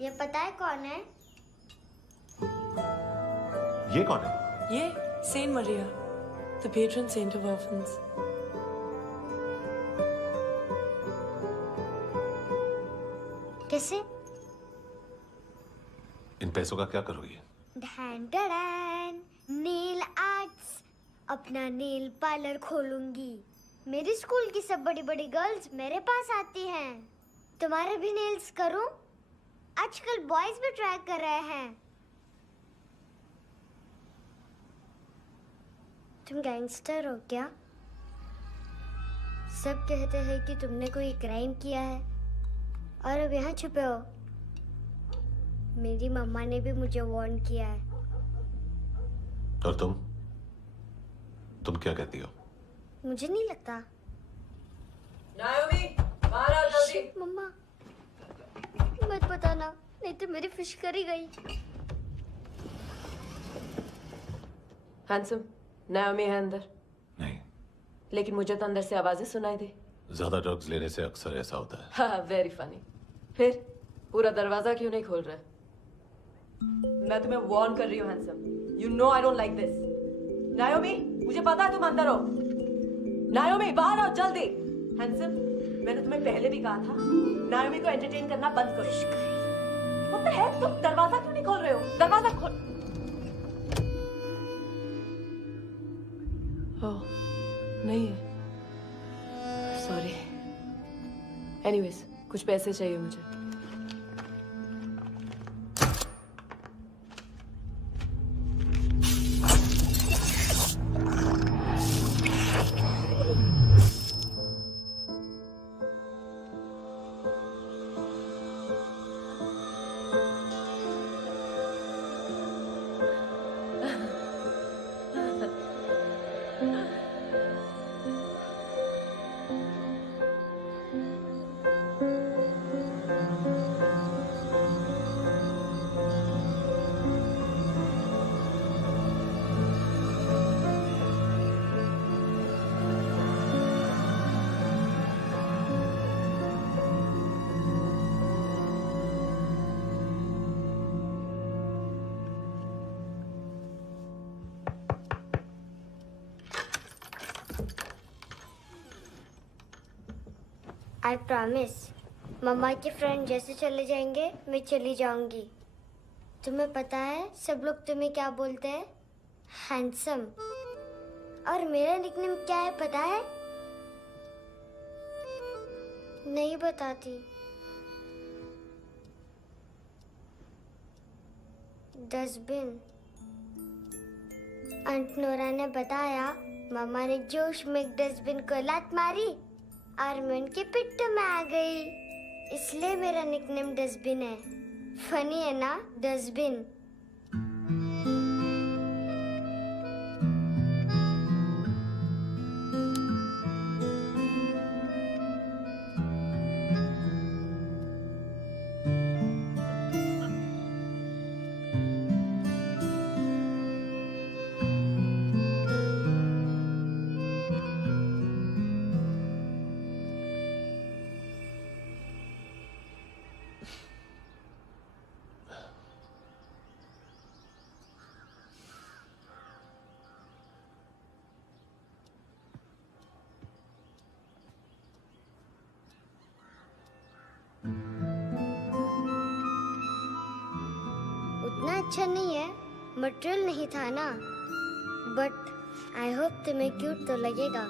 ये पता है कौन है? ये कौन है? ये Saint Maria, the patron saint of orphans. कैसे? इन पैसों का क्या करोगी? ढैन ढैन, नेल आर्ट्स, अपना नेल पार्लर खोलूंगी। मेरी स्कूल की सब बड़ी बड़ी गर्ल्स मेरे पास आती हैं। तुम्हारे भी नेल्स करूं? आजकल बॉयज भी ट्राई कर रहे हैं। तुम गैंगस्टर हो क्या? सब कहते हैं कि तुमने कोई क्राइम किया है और अब यहाँ छुपे हो। मेरी मम्मा ने भी मुझे वार्न किया है। और तुम क्या कहती हो? मुझे नहीं लगता। नायोमी, बाहर आओ जल्दी। मम्मा, मत बताना, नहीं तो मेरी फिश करी गई। हैंडसम, नायोमी है अंदर। नहीं। लेकिन मुझे तो अंदर से आवाजें सुनाई दी। ज्यादा ड्रग्स लेने से अक्सर ऐसा होता है। हाँ, वेरी फनी। फिर पूरा दरवाजा क्यों नहीं खोल रहे? मैं तुम्हें वार्न कर रही हूँ handsome. You know I don't like this. नायोमी, मुझे पता है तुम अंदर हो। नायोमी, बाहर आओ जल्दी। हैंडसम, मैंने तुम्हें पहले भी कहा था नायोमी को एंटरटेन करना बंद करो। What the heck? तुम दरवाजा क्यों नहीं खोल रहे हो? दरवाजा खोल। ओह, नहीं है। सॉरी। एनीवेज, कुछ पैसे चाहिए मुझे। आई प्रॉमिस, मम्मा के फ्रेंड जैसे चले जाएंगे मैं चली जाऊंगी। तुम्हें पता है सब लोग तुम्हें क्या बोलते हैं? हैंडसम। और मेरा निकनेम क्या है पता है? नहीं बताती। डस्टबिन। आंट नोरा ने बताया मामा ने जोश में एक डस्टबिन को लात मारी और मैं उनके पिट्ठू में आ गई, इसलिए मेरा निकनेम डस्टबिन है। फनी है ना डस्टबिन। उतना अच्छा नहीं है, मटेरियल नहीं था ना, बट आई होप तुम्हें क्यूट तो लगेगा।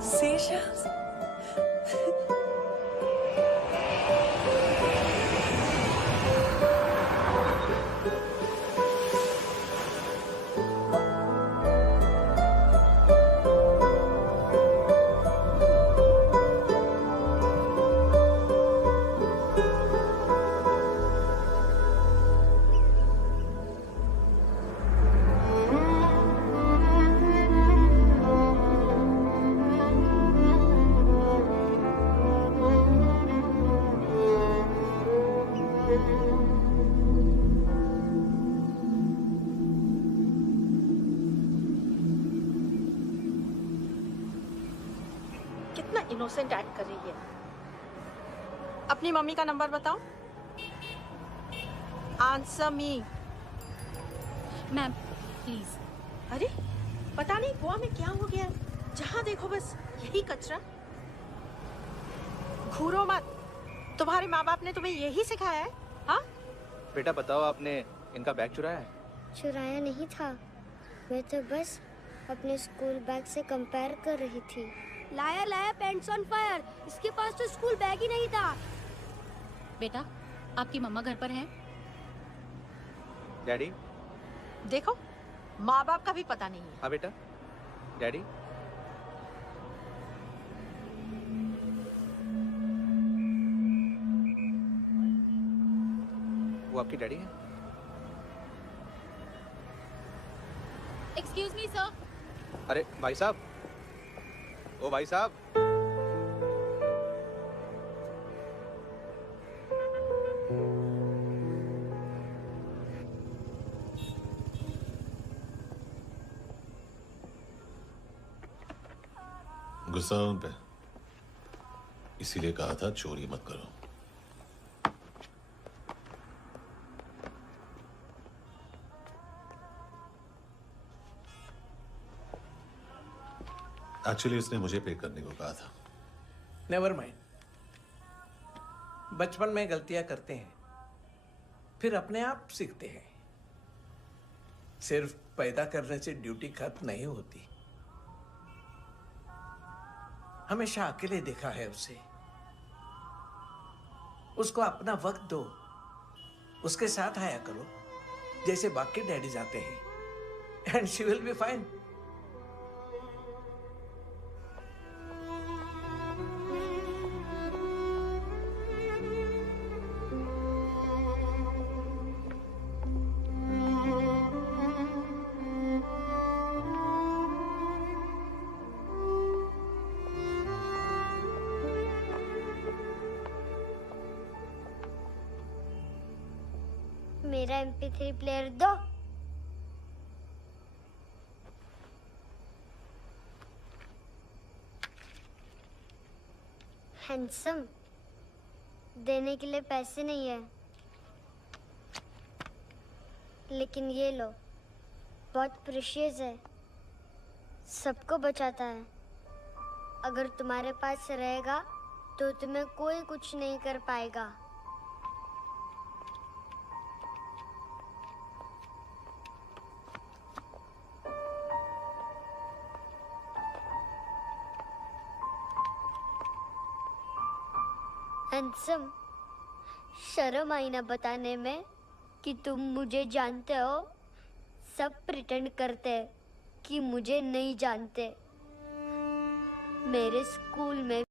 Seashells? कितना इनोसेंट एक्ट कर रही है। अपनी मम्मी का नंबर बताओ। Answer me. Ma'am please. अरे पता नहीं गोवा में क्या हो गया है, जहाँ देखो बस यही कचरा। घूरो मत, तुम्हारे माँ बाप ने तुम्हें यही सिखाया है? हाँ बेटा बताओ, आपने इनका बैग चुराया है? चुराया नहीं था, मैं तो बस अपने स्कूल बैग से कंपेयर कर रही थी। लाया लाया पैंट्स ऑन फायर, इसके पास तो स्कूल बैग ही नहीं था। बेटा आपकी मम्मा घर पर हैं? डैडी? देखो माँ बाप का भी पता नहीं है। हाँ बेटा। डैडी? वो आपकी डैडी है? Excuse me sir. अरे भाई साहब, ओ भाई साहब। गुस्सा है उन पे, इसीलिए कहा था चोरी मत करो। एक्चुअली उसने मुझे पे करने को कहा था। नेवर माइंड, बचपन में गलतियां करते हैं, फिर अपने आप सीखते हैं। सिर्फ पैदा करने से ड्यूटी खत्म नहीं होती। हमेशा अकेले देखा है उसे। उसको अपना वक्त दो, उसके साथ आया करो जैसे बाकी डैडीज आते हैं, and she will be fine. मेरा MP3 प्लेयर दो। हैंडसम, देने के लिए पैसे नहीं है, लेकिन ये लो, बहुत प्रेशियस है, सबको बचाता है। अगर तुम्हारे पास रहेगा तो तुम्हें कोई कुछ नहीं कर पाएगा। हैंडसम, शर्म आई ना बताने में कि तुम मुझे जानते हो। सब प्रिटेंड करते हैं कि मुझे नहीं जानते। मेरे स्कूल में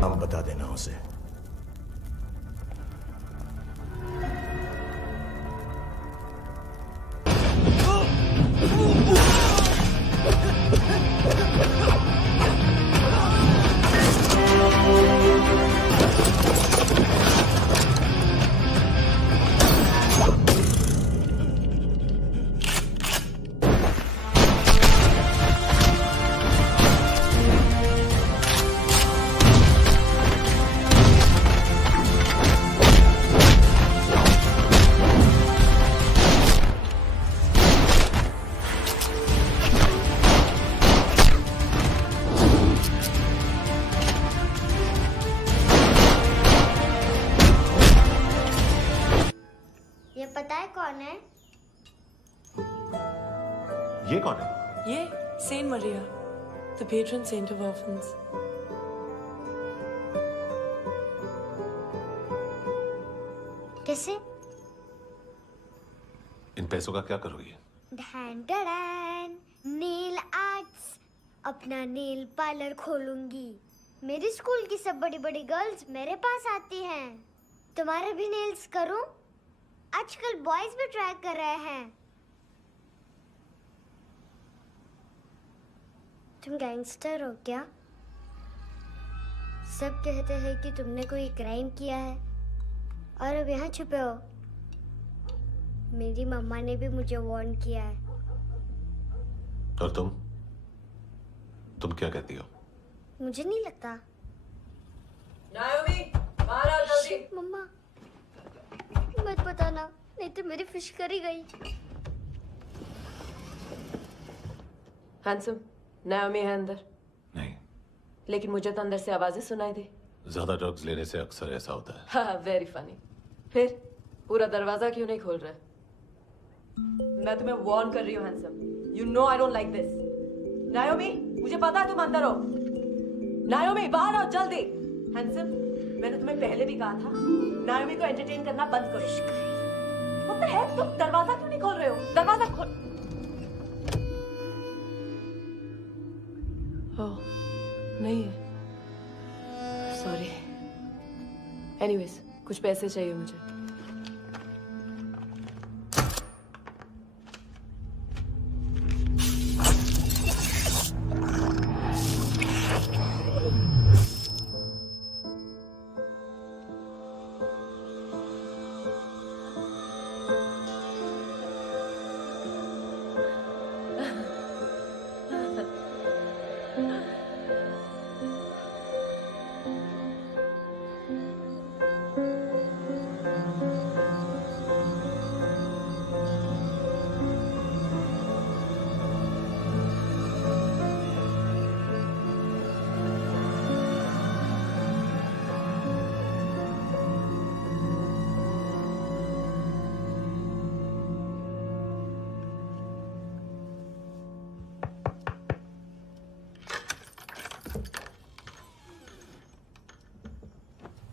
नाम बता देना उसे। ये पता है कौन है? ये कौन है? ये Saint Maria, the patron saint of orphans. कैसे? इन पैसों का क्या करोगी? ढैन ढैन, नेल आर्ट्स, अपना नेल पार्लर खोलूंगी। मेरी स्कूल की सब बड़ी बड़ी गर्ल्स मेरे पास आती हैं। तुम्हारे भी नेल्स करूं? आजकल बॉयज भी ट्राई कर रहे हैं। तुम गैंगस्टर हो क्या? सब कहते हैं कि तुमने कोई क्राइम किया है और अब यहाँ छुपे हो। मेरी मम्मा ने भी मुझे वार्न किया है। और तुम क्या कहती हो? मुझे नहीं लगता। नायोमी, बाहर आओ जल्दी। मम्मा, मत बताना, नहीं तो मेरी फिश करी गई। हैंडसम, नायोमी है अंदर। नहीं। लेकिन मुझे तो अंदर से आवाजें सुनाई दी। ज्यादा ड्रग्स लेने से अक्सर ऐसा होता है। हाँ, वेरी फनी। फिर पूरा दरवाजा क्यों नहीं खोल रहे? मैं तुम्हें वार्न कर रही हूँ handsome. You know I don't like this. नायोमी, मुझे पता है तुम अंदर हो। नायोमी, बाहर आओ जल्दी। हैंडसम, मैंने तुम्हें पहले भी कहा था नायोमी को एंटरटेन करना बंद करो। What the heck? तुम दरवाजा क्यों नहीं खोल रहे हो? दरवाजा खोल। Oh, नहीं है। सॉरी। एनीवेज, कुछ पैसे चाहिए मुझे।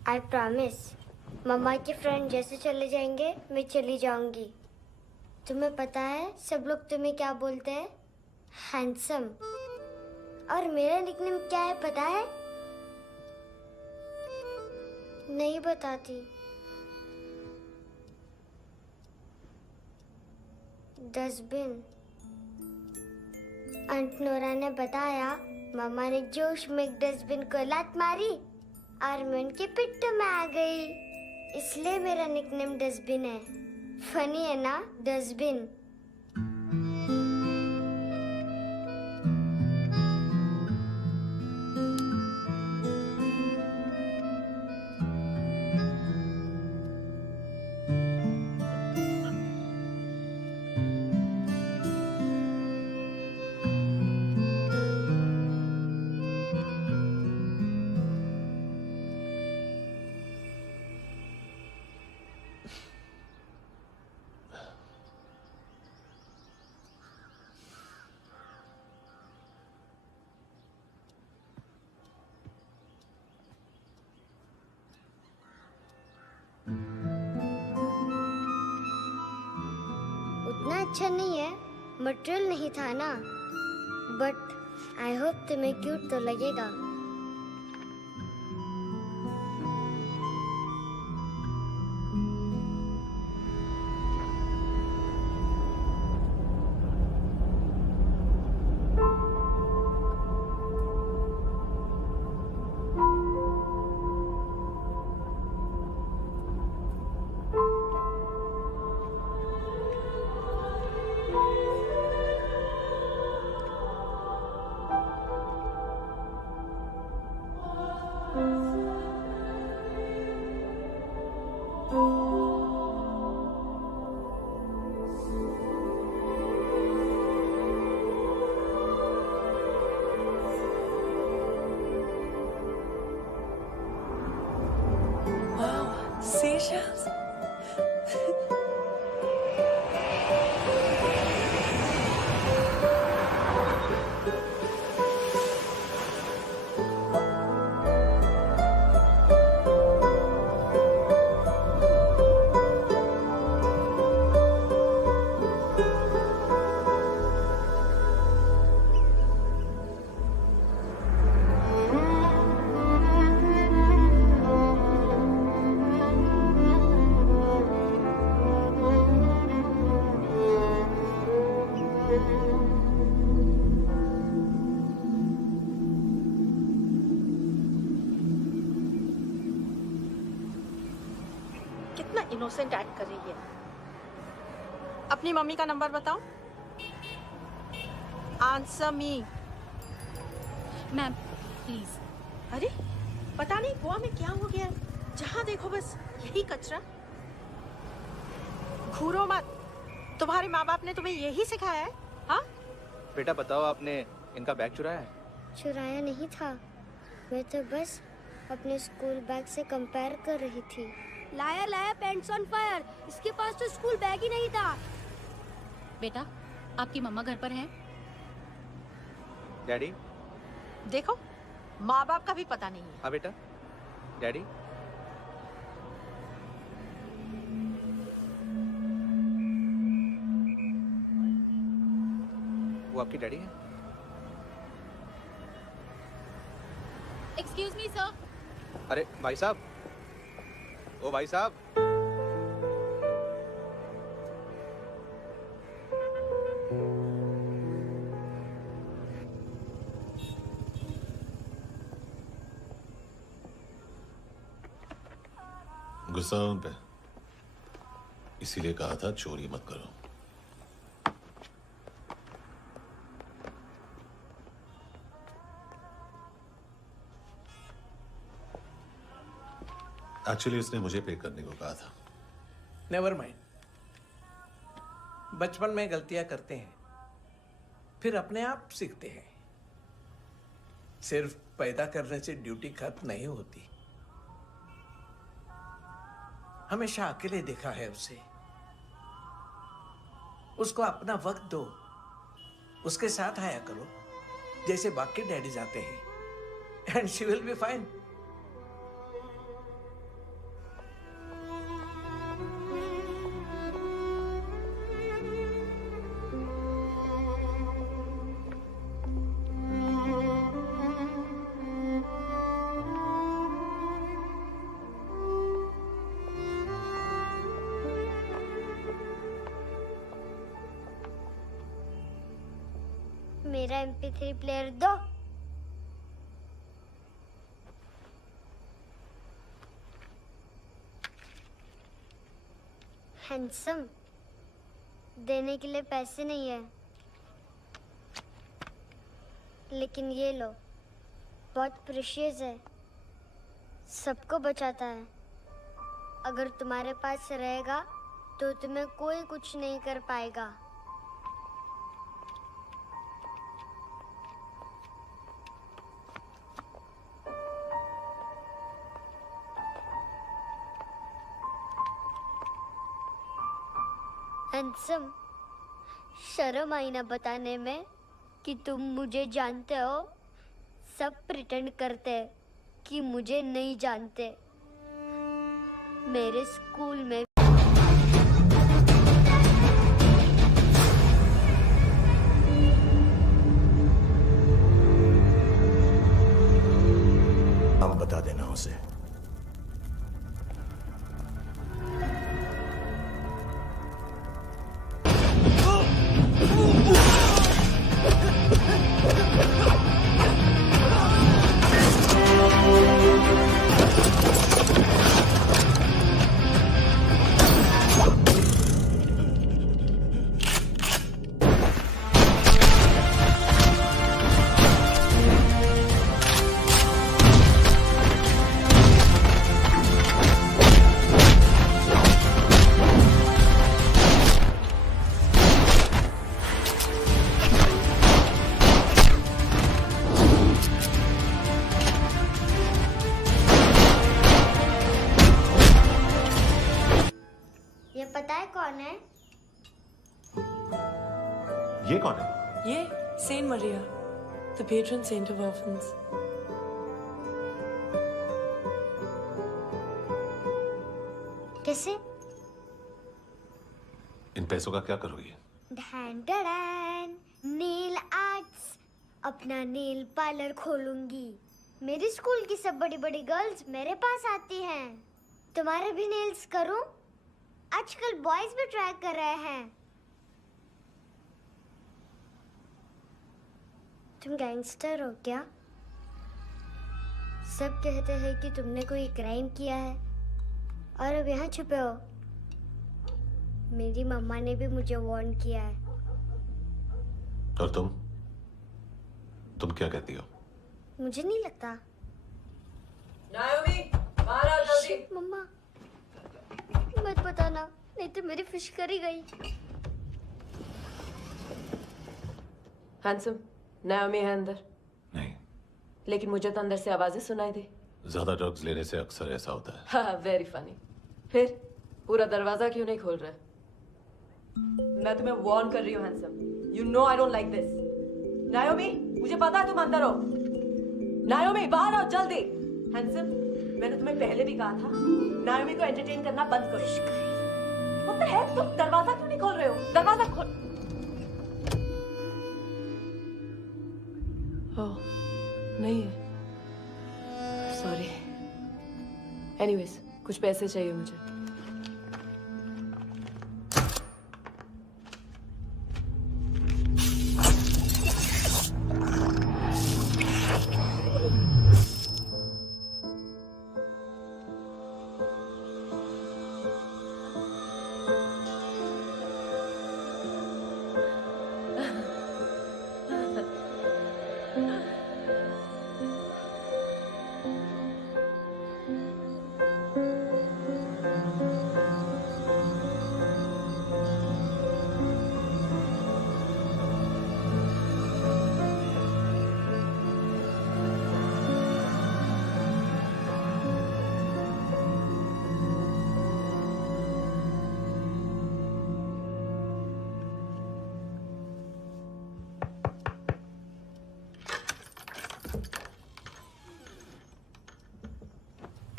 आई प्रॉमिस, मम्मा के फ्रेंड जैसे चले जाएंगे मैं चली जाऊंगी। तुम्हें पता है सब लोग तुम्हें क्या बोलते हैं? हैंडसम। और मेरा निकनेम क्या है पता है? नहीं बताती। डस्टबिन। आंट नोरा ने बताया मामा ने जोश में एक डस्टबिन को लात मारी और मैं उनके पिट्ठू में आ गई, इसलिए मेरा निकनेम डस्टबिन है। फनी है ना डस्टबिन? उतना अच्छा नहीं है, मटेरियल नहीं था ना, बट आई होप तुम्हें क्यूट तो लगेगा। Seashells? कितना इनोसेंट एक्ट कर रही है। अपनी मम्मी का नंबर बताओ। Answer me. Ma'am please. अरे पता नहीं गोवा में क्या हो गया, जहाँ देखो बस यही कचरा। घूरो मत, तुम्हारे माँ बाप ने तुम्हें यही सिखाया है? हाँ बेटा बताओ, आपने इनका बैग चुराया है? चुराया नहीं था, मैं तो बस अपने स्कूल बैग से कंपेयर कर रही थी। लाया लाया पैंट्स ऑन फायर, इसके पास तो स्कूल बैग ही नहीं था। बेटा आपकी मम्मा घर पर हैं? डैडी? देखो माँ बाप का भी पता नहीं है। हाँ बेटा। डैडी? वो आपकी डैडी है? Excuse me sir. अरे भाई साहब, ओ भाई साहब। गुस्सा उन पे, इसीलिए कहा था चोरी मत करो। एक्चुअली उसने मुझे पे करने को कहा था। नेवर माइंड, बचपन में गलतियां करते हैं, फिर अपने आप सीखते हैं। सिर्फ पैदा करने से ड्यूटी खत्म नहीं होती। हमेशा अकेले देखा है उसे। उसको अपना वक्त दो, उसके साथ आया करो जैसे बाकी डैडीज आते हैं, and she will be fine. मेरा MP3 प्लेयर दो। हैंडसम, देने के लिए पैसे नहीं है, लेकिन ये लो, बहुत प्रेशियस है, सबको बचाता है। अगर तुम्हारे पास रहेगा तो तुम्हें कोई कुछ नहीं कर पाएगा। हैंडसम, शर्म आई ना बताने में कि तुम मुझे जानते हो। सब प्रिटेंड करते हैं कि मुझे नहीं जानते। मेरे स्कूल में नाम बता देना उसे। ये पता है कौन है? ये कौन है? ये Saint Maria, the patron saint of orphans. कैसे? इन पैसों का क्या करोगी? ढैन ढैन, नेल आर्ट्स, अपना नेल पार्लर खोलूंगी। मेरी स्कूल की सब बड़ी बड़ी गर्ल्स मेरे पास आती हैं। तुम्हारे भी नेल्स करूं? आजकल बॉयज भी ट्राई कर रहे हैं। तुम गैंगस्टर हो क्या? सब कहते हैं कि तुमने कोई क्राइम किया है और अब यहाँ छुपे हो। मेरी मम्मा ने भी मुझे वार्न किया है। और तुम क्या कहती हो? मुझे नहीं लगता। नायोमी, बाहर आओ जल्दी। शिट, मम्मा मत बताना, नहीं तो मेरी फिश करी गई। हैंडसम, नायोमी है अंदर। नहीं। लेकिन मुझे तो अंदर से आवाजें सुनाई दी। ज्यादा ड्रग्स लेने से अक्सर ऐसा होता है। हाँ, वेरी फनी। फिर पूरा दरवाजा क्यों नहीं खोल रहे? मैं तुम्हें वार्न कर रही हूँ handsome. You know I don't like this. नायोमी, मुझे पता है तुम अंदर हो। नायोमी, बाहर आओ जल्दी। हैंडसम, मैंने तुम्हें पहले भी कहा था नायोमी को एंटरटेन करना बंद करो। What the hell? तुम दरवाजा क्यों नहीं खोल रहे हो? दरवाजा खोल। ओह, नहीं है। सॉरी। एनीवेज, कुछ पैसे चाहिए मुझे।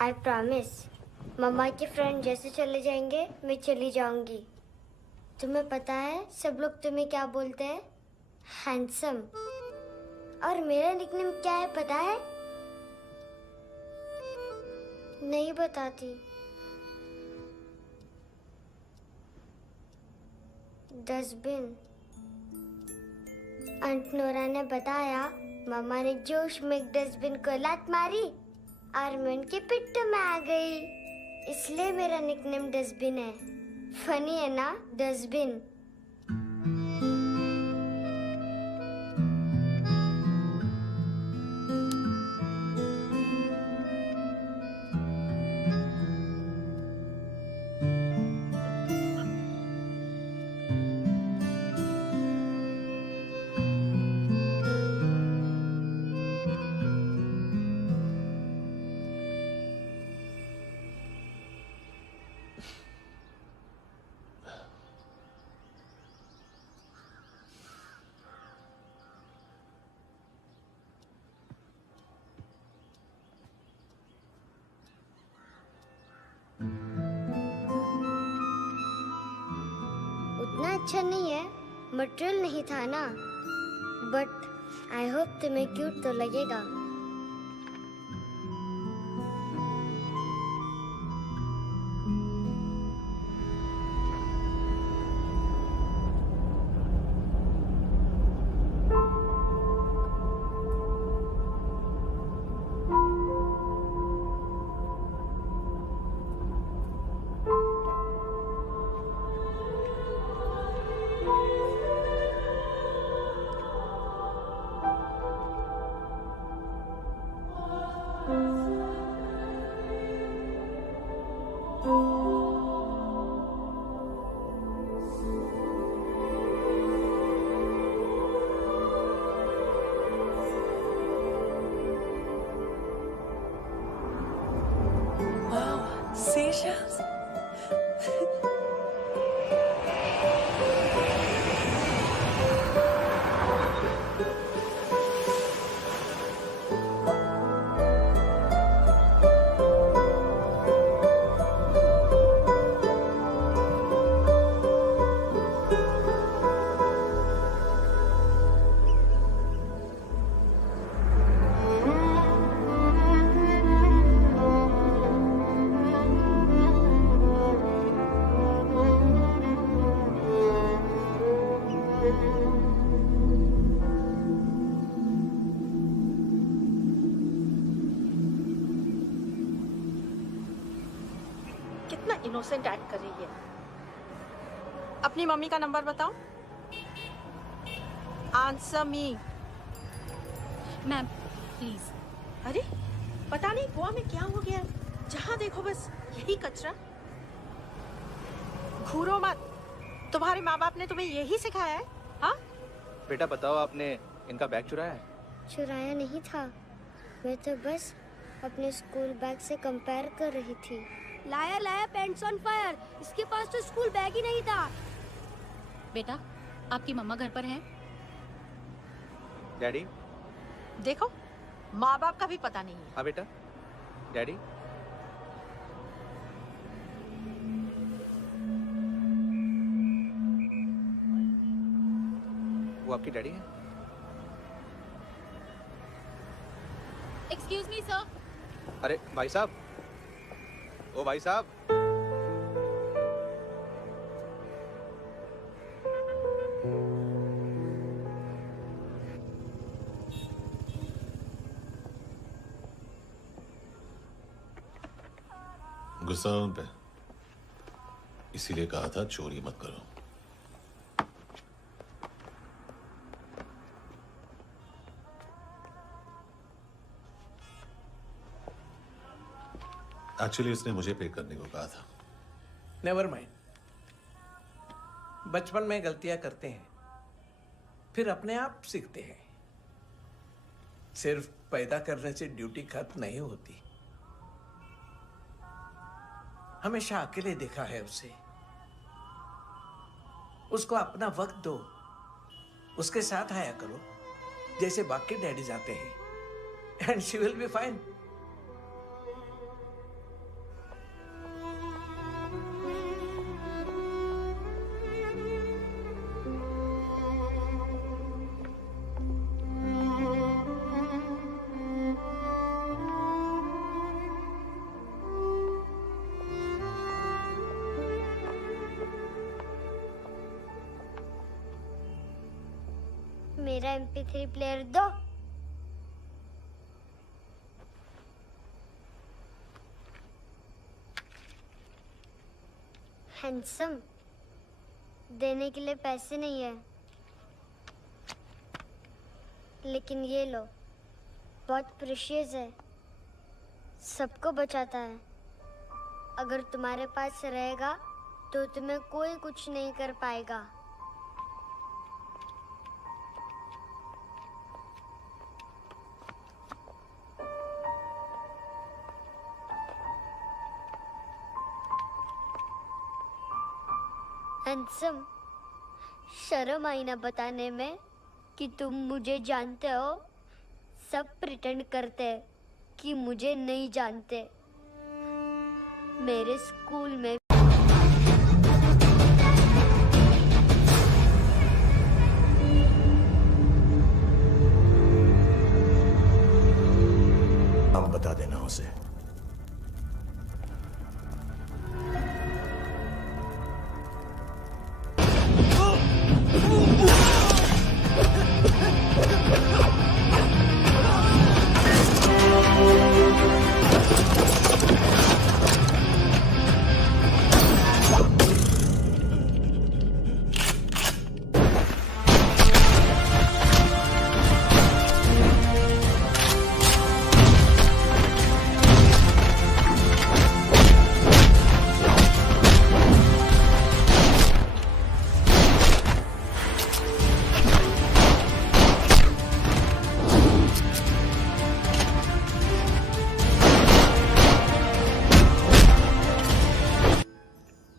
आई प्रॉमिस, मम्मा के फ्रेंड जैसे चले जाएंगे मैं चली जाऊंगी। तुम्हें पता है सब लोग तुम्हें क्या बोलते हैं? हैंडसम। और मेरा निकनेम क्या है पता है? नहीं बताती। डस्टबिन। आंट नोरा ने बताया मामा ने जोश में एक डस्टबिन को लात मारी और मैं उनके पिट्ठू में आ गई, इसलिए मेरा निकनेम डस्टबिन है। फनी है ना डस्टबिन? उतना अच्छा नहीं है, मटेरियल नहीं था ना, बट आई होप तुम्हें क्यूट तो लगेगा। Wow, seashells? कितना इनोसेंट एक्ट कर रही है। अपनी मम्मी का नंबर बताओ। Answer me. Ma'am please. अरे पता नहीं गोवा में क्या हो गया, जहाँ देखो बस यही कचरा। घूरो मत, तुम्हारे माँ बाप ने तुम्हें यही सिखाया है? हाँ बेटा बताओ, आपने इनका बैग चुराया है? चुराया नहीं था, मैं तो बस अपने स्कूल बैग से कंपेयर कर रही थी। लाया लाया पैंट्स ऑन फायर, इसके पास तो स्कूल बैग ही नहीं था। बेटा आपकी मम्मा घर पर हैं? डैडी? देखो माँ बाप का भी पता नहीं है। हाँ बेटा। डैडी? वो आपकी डैडी है? Excuse me sir. अरे भाई साहब, ओ भाई साहब। गुस्सा उन पे, इसीलिए कहा था चोरी मत करो। एक्चुअली उसने मुझे पे करने को कहा था। नेवर माइंड, बचपन में गलतियां करते हैं, फिर अपने आप सीखते हैं। सिर्फ पैदा करने से ड्यूटी खत्म नहीं होती। हमेशा अकेले देखा है उसे। उसको अपना वक्त दो, उसके साथ आया करो जैसे बाकी डैडीज आते हैं, and she will be fine. मेरा MP3 प्लेयर दो। हैंडसम, देने के लिए पैसे नहीं है, लेकिन ये लो, बहुत प्रेशियस है, सबको बचाता है। अगर तुम्हारे पास रहेगा तो तुम्हें कोई कुछ नहीं कर पाएगा। हैंडसम, शर्म आई ना बताने में कि तुम मुझे जानते हो। सब प्रिटेंड करते हैं कि मुझे नहीं जानते। मेरे स्कूल में नाम बता देना उसे।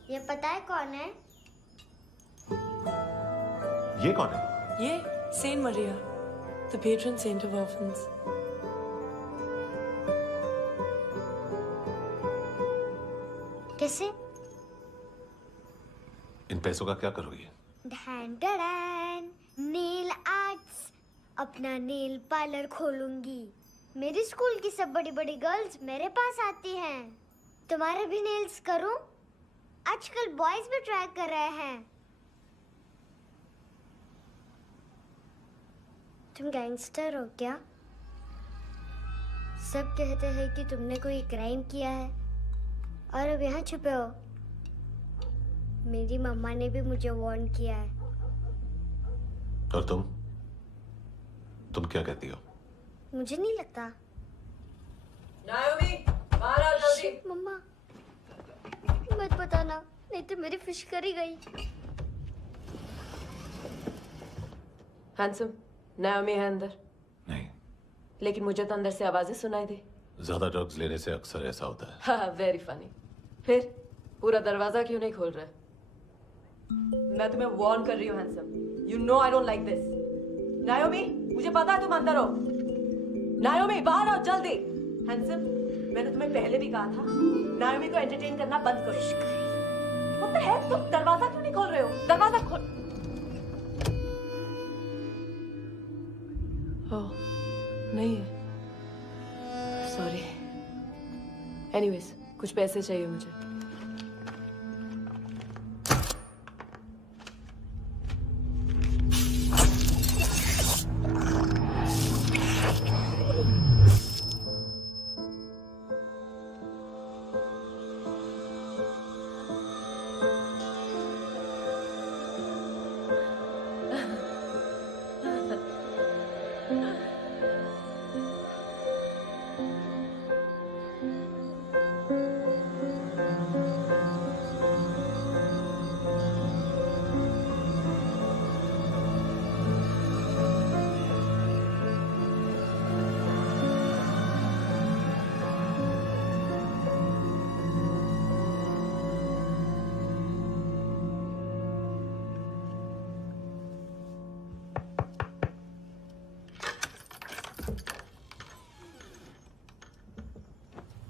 ये पता है कौन है? ये कौन है? ये Saint Maria, the patron saint of orphans. कैसे? इन पैसों का क्या करोगी? ढैन ढैन, नेल आर्ट्स, अपना नेल पार्लर खोलूंगी। मेरी स्कूल की सब बड़ी बड़ी गर्ल्स मेरे पास आती हैं। तुम्हारे भी नेल्स करूं? आजकल बॉयज भी ट्राई कर रहे हैं। तुम गैंगस्टर हो क्या? सब कहते हैं कि तुमने कोई क्राइम किया है और अब यहाँ छुपे हो। मेरी मम्मा ने भी मुझे वार्न किया है। और तुम क्या कहती हो? मुझे नहीं लगता। नायोमी, बाहर आओ जल्दी। शिट, मम्मा मत बताना, नहीं तो मेरी फिश करी गई। हैंडसम, नायोमी है अंदर। नहीं। लेकिन मुझे तो अंदर से आवाजें सुनाई दी। ज्यादा ड्रग्स लेने से अक्सर ऐसा होता है। हाँ, वेरी फनी। फिर पूरा दरवाजा क्यों नहीं खोल रहे? मैं तुम्हें वार्न कर रही हूँ handsome. You know I don't like this. नायोमी, मुझे पता है तुम अंदर हो। नायोमी, बाहर आओ जल्दी। हैंडसम, मैंने तुम्हें पहले भी कहा था नायोमी को एंटरटेन करना बंद करो। What the heck? तुम दरवाजा क्यों नहीं खोल रहे हो? दरवाजा खोल। ओह, नहीं है। सॉरी। एनीवेज, कुछ पैसे चाहिए मुझे।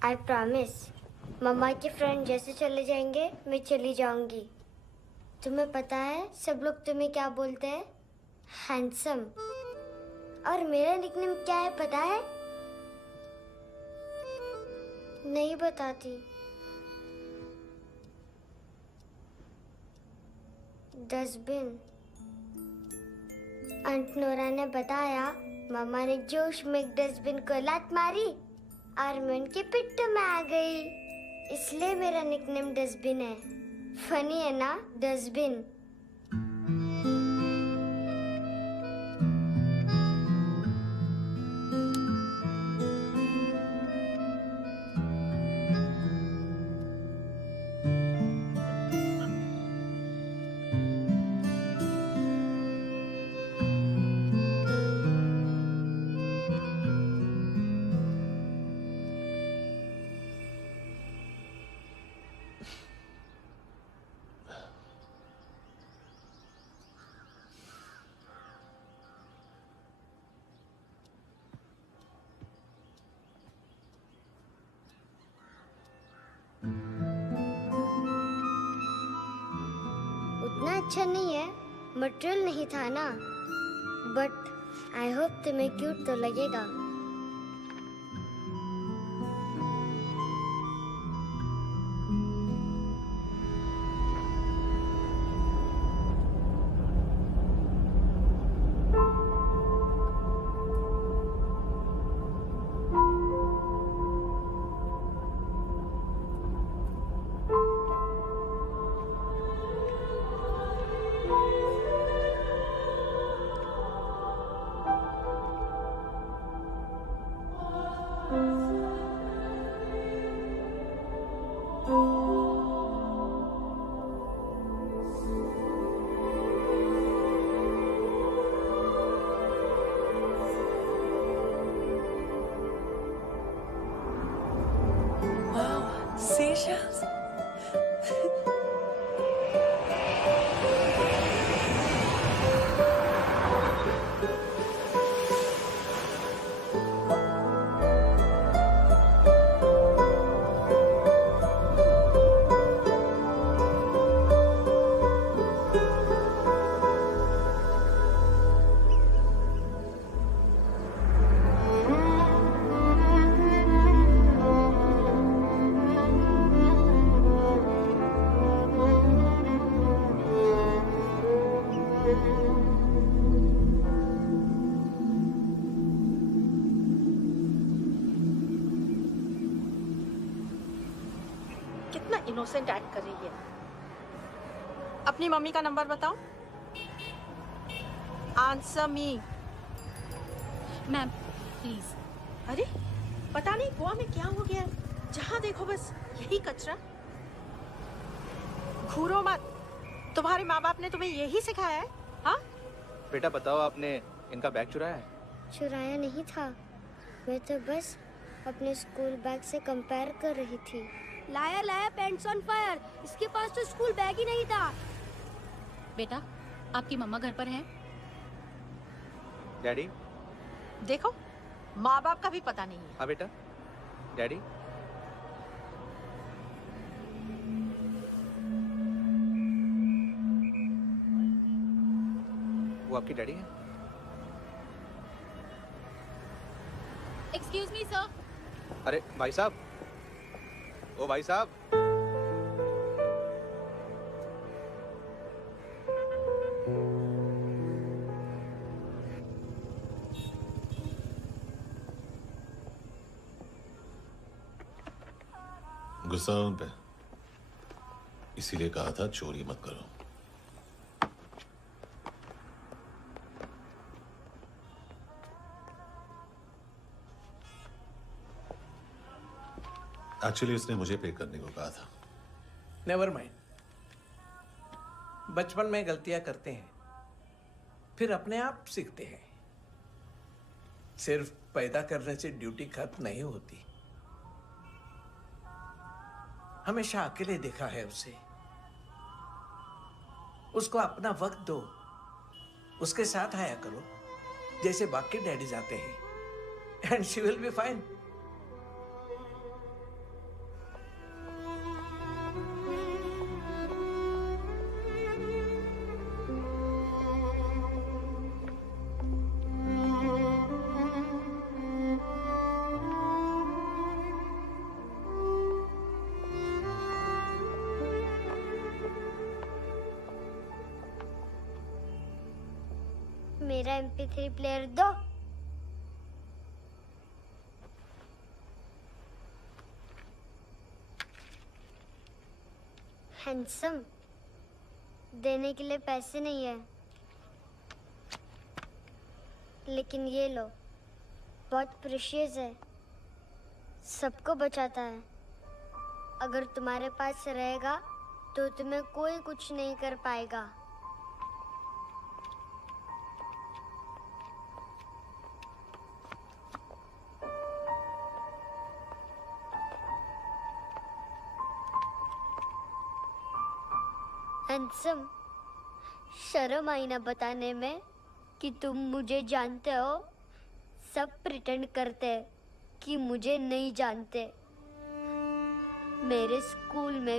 आई प्रॉमिस, मम्मा के फ्रेंड जैसे चले जाएंगे मैं चली जाऊंगी। तुम्हें पता है सब लोग तुम्हें क्या बोलते हैं? हैंडसम। और मेरा निकनेम क्या है पता है? नहीं बताती। डस्टबिन। आंट नोरा ने बताया मामा ने जोश में एक डस्टबिन को लात मारी और मैं उनके पिट्ठू में आ गई, इसलिए मेरा निकनेम डस्टबिन है। फनी है ना डस्टबिन। उतना अच्छा नहीं है, मटेरियल नहीं था ना, बट आई होप तुम्हें क्यूट तो लगेगा। Wow, seashells. कितना इनोसेंट एक्ट कर रही है। अपनी मम्मी का नंबर बताओ। Answer me. Ma'am please. अरे पता नहीं गोवा में क्या हो गया है, जहाँ देखो बस यही कचरा। घूरो मत, तुम्हारे माँ बाप ने तुम्हें यही सिखाया है? हाँ बेटा बताओ, आपने इनका बैग चुराया है? चुराया नहीं था, मैं तो बस अपने स्कूल बैग से कंपेयर कर रही थी। लाया लाया पेंट्स ऑन फायर, इसके पास तो स्कूल बैग ही नहीं था। बेटा आपकी मम्मा घर पर हैं? डैडी? देखो माँ बाप का भी पता नहीं है। हाँ बेटा। डैडी? वो आपकी डैडी है? Excuse me sir. अरे भाई साहब, ओ भाई साहब। गुस्सा उन पे, इसीलिए कहा था चोरी मत करो। एक्चुअली उसने मुझे पे करने को कहा था। नेवर माइंड, बचपन में गलतियां करते हैं, फिर अपने आप सीखते हैं। सिर्फ पैदा करने से ड्यूटी खत्म नहीं होती। हमेशा अकेले देखा है उसे। उसको अपना वक्त दो, उसके साथ आया करो जैसे बाकी डैडीज आते हैं, and she will be fine. मेरा MP3 प्लेयर दो। हैंडसम, देने के लिए पैसे नहीं है, लेकिन ये लो, बहुत प्रेशियस है, सबको बचाता है। अगर तुम्हारे पास रहेगा तो तुम्हें कोई कुछ नहीं कर पाएगा। हैंडसम, शर्म आई ना बताने में कि तुम मुझे जानते हो। सब प्रिटेंड करते हैं कि मुझे नहीं जानते। मेरे स्कूल में